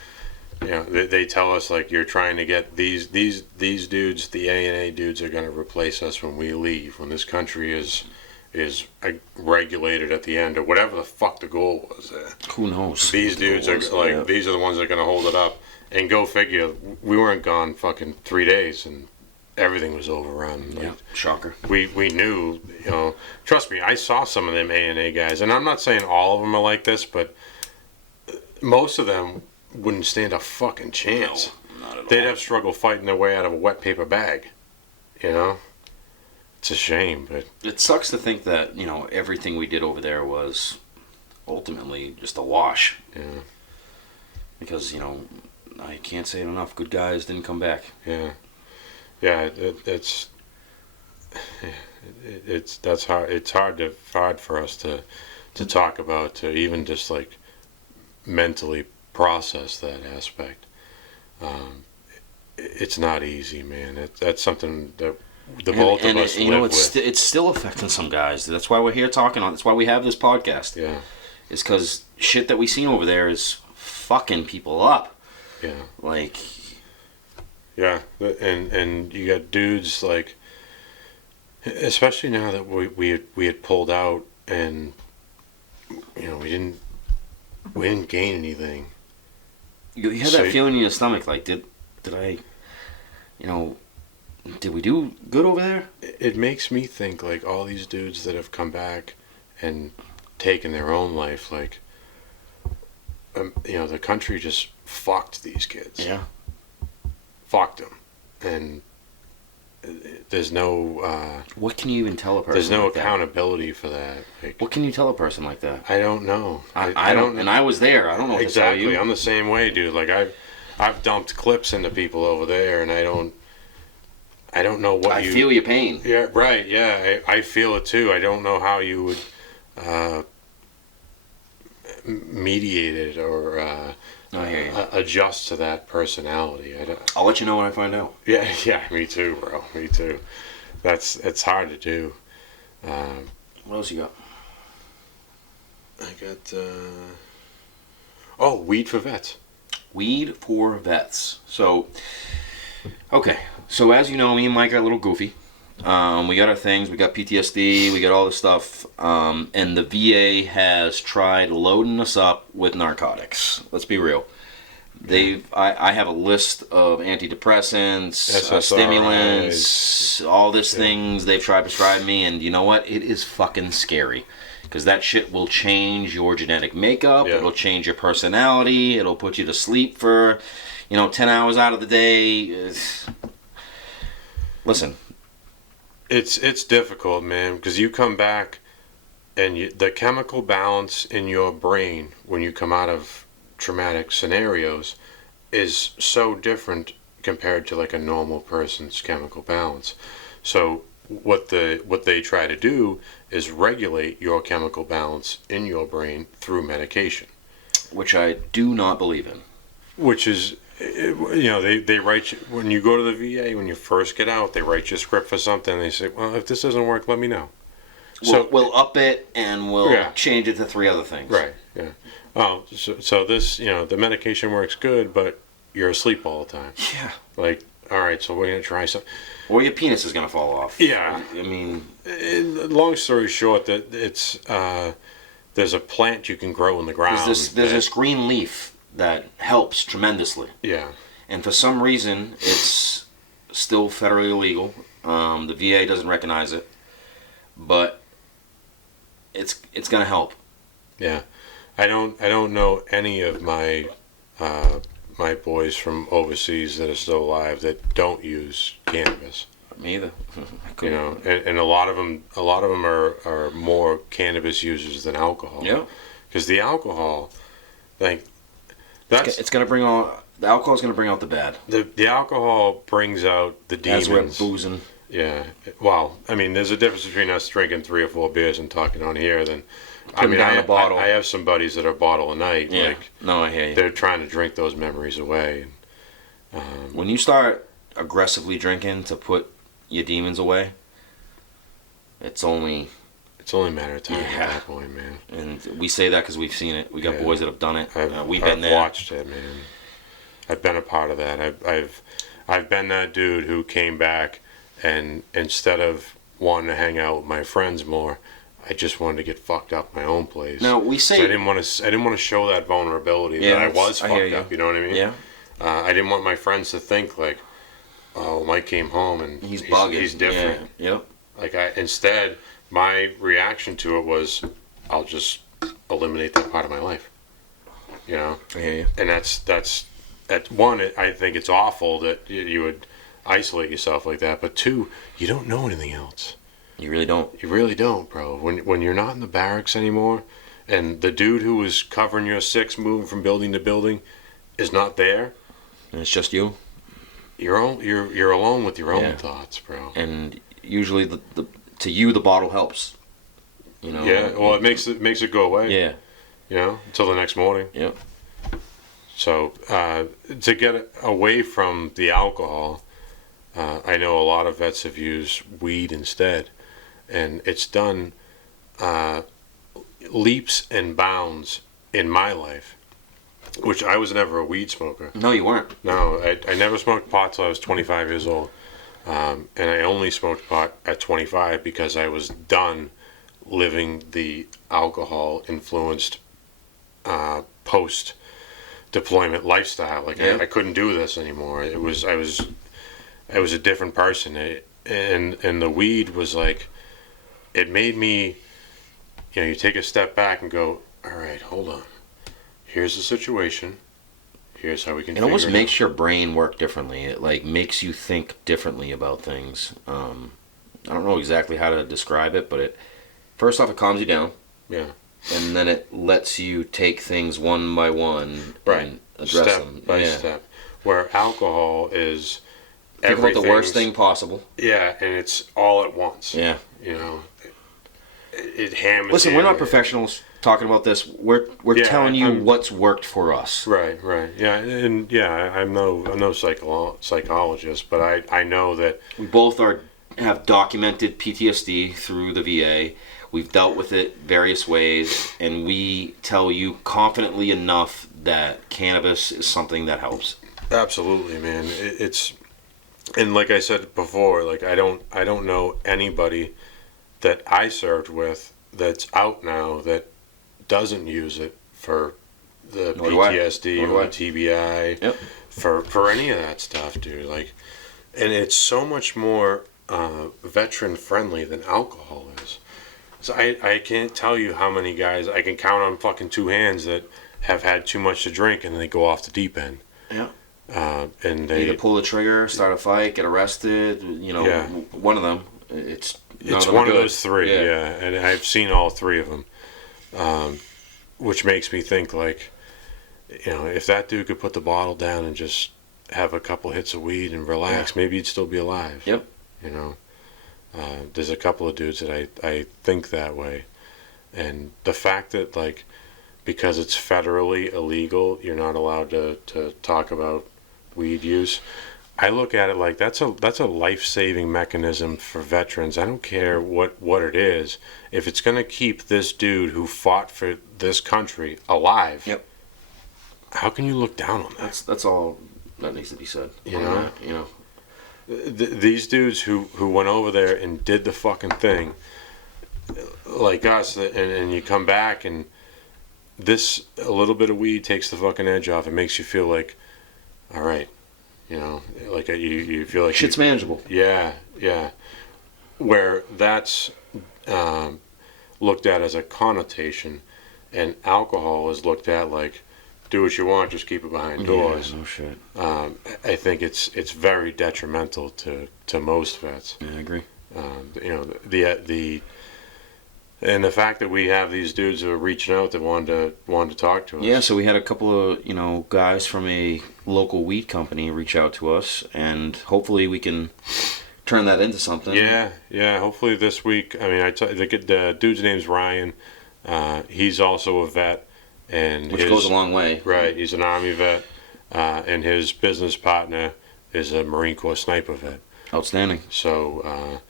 they tell us like you're trying to get these dudes, the A&A dudes are going to replace us when we leave, when this country is regulated at the end or whatever the fuck the goal was. Who knows? These dudes are like these are the ones that are going to hold it up. And go figure, we weren't gone fucking 3 days and everything was overrun. Like, shocker. We knew, trust me, I saw some of them A&A guys, and I'm not saying all of them are like this, but most of them wouldn't stand a fucking chance. No, not at all. They'd have struggle fighting their way out of a wet paper bag, It's a shame, but... It sucks to think that, everything we did over there was ultimately just a wash. Yeah. Because, I can't say it enough. Good guys didn't come back. Yeah, that's hard. It's hard for us to talk about, to even just like mentally process that aspect. It's not easy, man. That's something that both of us live with. It's still affecting some guys. That's why we're here talking on. That's why we have this podcast. Yeah, it's because shit that we seen over there is fucking people up. Yeah. Like. Yeah, and you got dudes like, especially now that we had pulled out and, we didn't gain anything. You had that feeling in your stomach, like did I, did we do good over there? It makes me think like all these dudes that have come back and taken their own life, like. The country just fucked these kids. Yeah. Fucked them. And there's no... what can you even tell a person there's no like accountability for that. Like, what can you tell a person like that? I don't know. I don't... And I was there. I don't know what exactly. to tell you. I'm the same way, dude. Like, I've dumped clips into people over there, and I don't know what I feel your pain. Yeah, right. Yeah, I feel it too. I don't know how you would mediate it or I hear you. adjust to that personality. I'll let you know when I find out. Yeah, yeah, me too, bro. Me too. It's hard to do. What else you got? I got weed for vets. Weed for vets. So, okay. So as you know, me and Mike are a little goofy. We got our things. We got PTSD. We got all this stuff. And the VA has tried loading us up with narcotics. Let's be real. I have a list of antidepressants, stimulants, all these things they've tried to prescribe me, and you know what? It is fucking scary. Because that shit will change your genetic makeup, it'll change your personality, it'll put you to sleep for, 10 hours out of the day. Listen. It's difficult, man, because you come back and the chemical balance in your brain when you come out of traumatic scenarios is so different compared to like a normal person's chemical balance. So what they try to do is regulate your chemical balance in your brain through medication, which I do not believe in. Which is, they write you, when you go to the VA, when you first get out, they write you a script for something, and they say, well, if this doesn't work, let me know. We'll up it and we'll change it to 3 other things. Right, yeah. Oh, so this, the medication works good, but you're asleep all the time. Yeah. Like, all right, so we're going to try something. Or your penis is going to fall off. Yeah. I mean... long story short, that it's there's a plant you can grow in the ground. There's this green leaf that helps tremendously. Yeah. And for some reason, it's still federally illegal. The VA doesn't recognize it. But it's going to help. Yeah. I don't know any of my my boys from overseas that are still alive that don't use cannabis. Me either. And a lot of them are more cannabis users than alcohol. Yeah. Because the alcohol, like, it's going to bring on the alcohol is going to bring out the bad. The alcohol brings out the demons. As we're boozing. Yeah. Well, I mean, there's a difference between us drinking 3 or 4 beers and talking on here than. Down a bottle. I have some buddies that are bottle a night. Yeah. Like, no, I hear you. They're trying to drink those memories away. When you start aggressively drinking to put your demons away, it's only a matter of time at that point, man. And we say that because we've seen it. We got boys that have done it. We've been I've there. Watched it, man. I've been a part of that. I've been that dude who came back and instead of wanting to hang out with my friends more, I just wanted to get fucked up in my own place. Now we say so I didn't want to show that vulnerability that I was fucked up. You know what I mean? Yeah. I didn't want my friends to think like, oh, Mike came home and he's bugging. He's different. Yeah. Yep. Like instead, my reaction to it was, I'll just eliminate that part of my life. You know. I hear you. And that's at one. I think it's awful that you would isolate yourself like that. But 2, you don't know anything else. You really don't. You really don't, bro. When you're not in the barracks anymore, and the dude who was covering your 6 moving from building to building is not there, and it's just you. You're alone with your own thoughts, bro. And usually to you the bottle helps. Yeah. Well, it makes it go away. Yeah. Until the next morning. Yep. So to get away from the alcohol, I know a lot of vets have used weed instead. And it's done leaps and bounds in my life, which I was never a weed smoker. No, you weren't. No, I never smoked pot till I was 25 years old. And I only smoked pot at 25 because I was done living the alcohol-influenced post-deployment lifestyle. Like, I couldn't do this anymore. I was a different person. And the weed was like, it made me, you take a step back and go, all right, hold on. Here's the situation. Here's how we can. It almost makes your brain work differently. It like makes you think differently about things. I don't know exactly how to describe it, but first off, it calms you down. Yeah. And then it lets you take things one by one and address them. Step by step. Where alcohol is Think about the worst everything's- thing possible. Yeah, and it's all at once. Yeah. You know, it hammers. Listen, you. we're not professionals talking about this. We're Yeah, telling you I'm- what's worked for us. Right, right. Yeah, and yeah, I'm no psychologist, but I know that. We both have documented PTSD through the VA. We've dealt with it various ways, and we tell you confidently enough that cannabis is something that helps. Absolutely, man. It's, and like I said before, like I don't know anybody that I served with that's out now that doesn't use it for the Nor do I. PTSD Nor do or I. TBI, Yep. for any of that stuff, dude. Like, and it's so much more veteran friendly than alcohol is. So I can't tell you how many guys I can count on fucking two hands that have had too much to drink and they go off the deep end. Yeah. And they Either pull the trigger, start a fight, get arrested. You know, Yeah. one of them. It's one of those three, yeah. And I've seen all three of them, which makes me think like, you know, if that dude could put the bottle down and just have a couple hits of weed and relax, maybe he'd still be alive. Yep. You know, there's a couple of dudes that I think that way, and the fact that like because it's federally illegal, you're not allowed to talk about weed use. I look at it like that's a life-saving mechanism for veterans. I don't care what it is. If it's going to keep this dude who fought for this country alive, Yep. How can you look down on that? That's all that needs to be said. You know? You know. These dudes who went over there and did the fucking thing, like us, and you come back and a little bit of weed takes the fucking edge off. It makes you feel like, all right. You know, like you feel like Shit's manageable. Yeah, yeah. Where that's looked at as a connotation, and alcohol is looked at like, do what you want, just keep it behind doors. Yeah, no shit. I think it's very detrimental to most vets. Yeah, I agree. You know, the and the fact that we have these dudes who are reaching out that wanted to talk to us. Yeah, so we had a couple of guys from a local weed company reach out to us, and hopefully we can turn that into something. Yeah. Hopefully this week. I mean, the dude's name's Ryan. He's also a vet, and Which goes a long way. Right, he's an Army vet, and his business partner is a Marine Corps sniper vet. Outstanding. So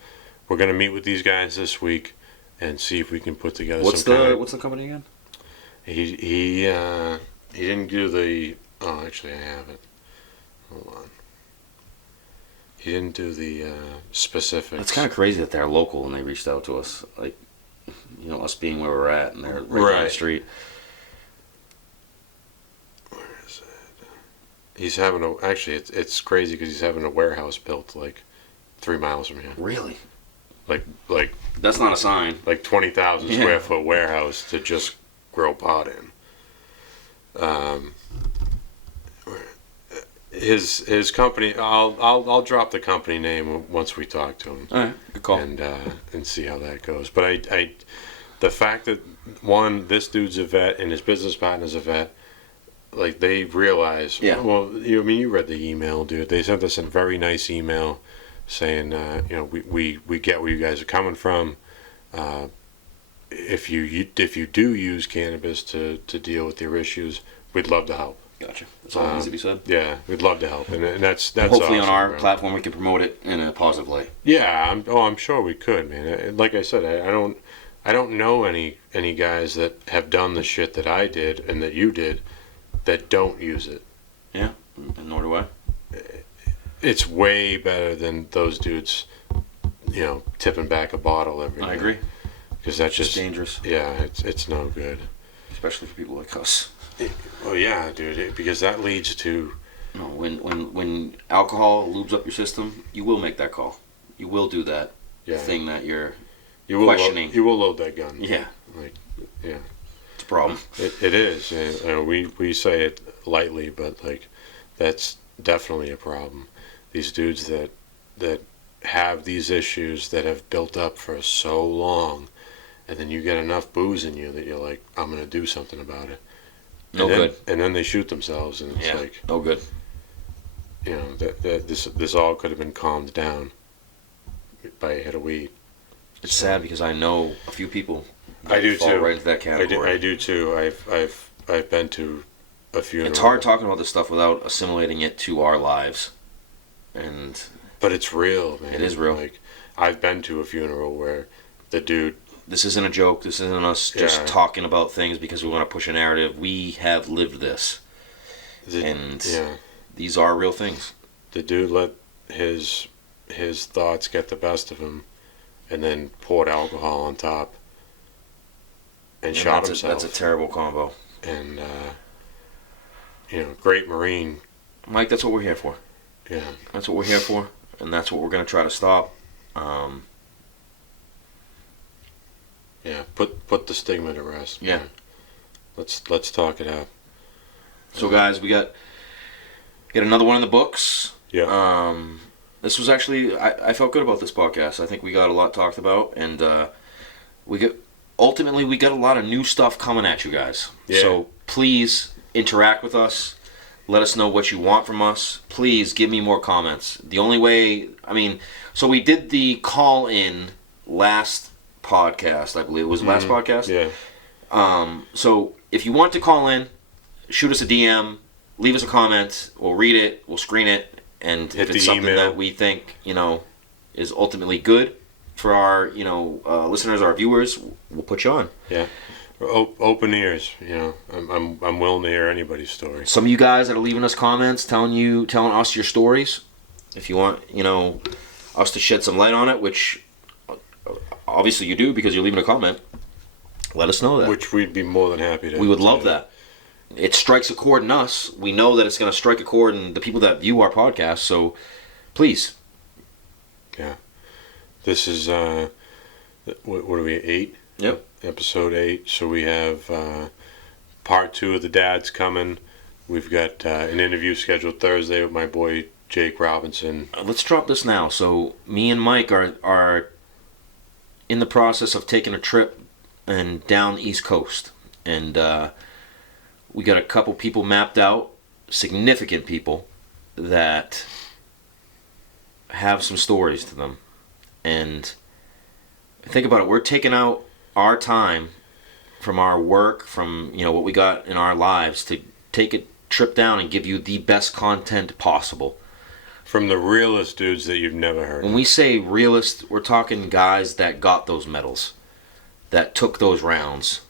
we're gonna meet with these guys this week and see if we can put together What's the company again? He didn't do the. Oh, actually, I have it. Hold on. He didn't do the specifics. It's kind of crazy that they're local and they reached out to us, like, us being where we're at, and they're right down the street. Where is it? He's having a. Actually, it's crazy because he's having a warehouse built like 3 miles from here. Really? Like That's not a sign. like 20,000 square foot warehouse to just grow pot in. His company. I'll drop the company name once we talk to him. All right, good call. And see how that goes. But the fact that this dude's a vet and his business partner's a vet, like they realize. Yeah. Well, you read the email, dude. They sent us a very nice email saying, we get where you guys are coming from. If you do use cannabis to deal with your issues, we'd love to help. Gotcha. That's all that needs to be said. Yeah, we'd love to help, and that's Hopefully awesome, on our bro. platform we can promote it in a positive light. Yeah, I'm sure we could, man. Like I said, I don't know any guys that have done the shit that I did and that you did that don't use it. Yeah, and nor do I. It's way better than those dudes, tipping back a bottle every night. I agree. Because that's It's just dangerous, Yeah, it's no good. especially for people like us. Well, yeah, dude, because that leads to. No, when alcohol lubes up your system, you will make that call. You will do that thing that you're questioning. You will load that gun. Yeah. Yeah. It's a problem. It is. And we say it lightly, but that's definitely a problem. These dudes that have these issues that have built up for so long, and then you get enough booze in you that you're like, I'm gonna do something about it. No good. And then they shoot themselves, and it's Yeah. like, No good. you know, that this all could have been calmed down by a hit of weed. It's sad because I know a few people I do fall too. right into that category. I do too. I've been to a funeral. It's hard talking about this stuff without assimilating it to our lives, but it's real, man. It is real. Like, I've been to a funeral where the dude. This isn't a joke. This isn't us just talking about things because we want to push a narrative. We have lived this, and these are real things. The dude let his thoughts get the best of him, and then poured alcohol on top, and shot himself. That's a terrible combo. And great Marine. Mike, that's what we're here for. Yeah, that's what we're here for, and that's what we're going to try to stop. Put the stigma to rest. Yeah, man. Let's talk it out. So, guys, we got another one in the books. Yeah. This was actually I felt good about this podcast. I think we got a lot talked about, and we got a lot of new stuff coming at you guys. Yeah. So please interact with us. Let us know what you want from us. Please give me more comments. The only way, so we did the call-in last podcast, I believe. It was the last podcast? Yeah. So if you want to call in, shoot us a DM, leave us a comment. We'll read it, we'll screen it, and if it's something that we think, is ultimately good for our, listeners, our viewers, we'll put you on. Yeah. Open ears, I'm willing to hear anybody's story. Some of you guys that are leaving us comments, telling us your stories, if you want, us to shed some light on it, which obviously you do because you're leaving a comment, let us know that. Which we'd be more than happy to. We would love that. It strikes a chord in us. We know that it's going to strike a chord in the people that view our podcast, so please. Yeah. This is, what are we, 8? Yep. Episode 8. So we have part 2 of the dads coming. We've got an interview scheduled Thursday with my boy Jake Robinson. Let's drop this now. So me and Mike are in the process of taking a trip and down the East Coast, and we got a couple people mapped out, significant people that have some stories to them. And think about it, we're taking out our time from our work, from what we got in our lives, to take a trip down and give you the best content possible. From the realest dudes that you've never heard of. When we say realist, we're talking guys that got those medals, that took those rounds,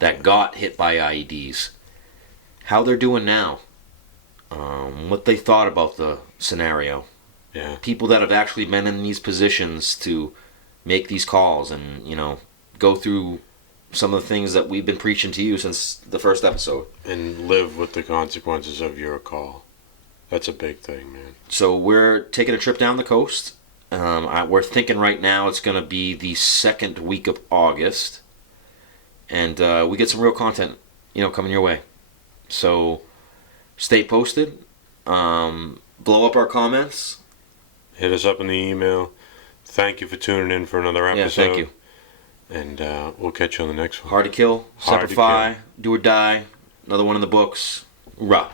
that got hit by IEDs, how they're doing now, what they thought about the scenario. Yeah. People that have actually been in these positions to make these calls and, go through some of the things that we've been preaching to you since the first episode. And live with the consequences of your call. That's a big thing, man. So we're taking a trip down the coast. We're thinking right now it's going to be the second week of August. And we get some real content, coming your way. So stay posted. Blow up our comments. Hit us up in the email. Thank you for tuning in for another episode. Yeah, thank you. And we'll catch you on the next one. Hard to kill. Semper Fi. Do or die. Another one in the books. Hoorah.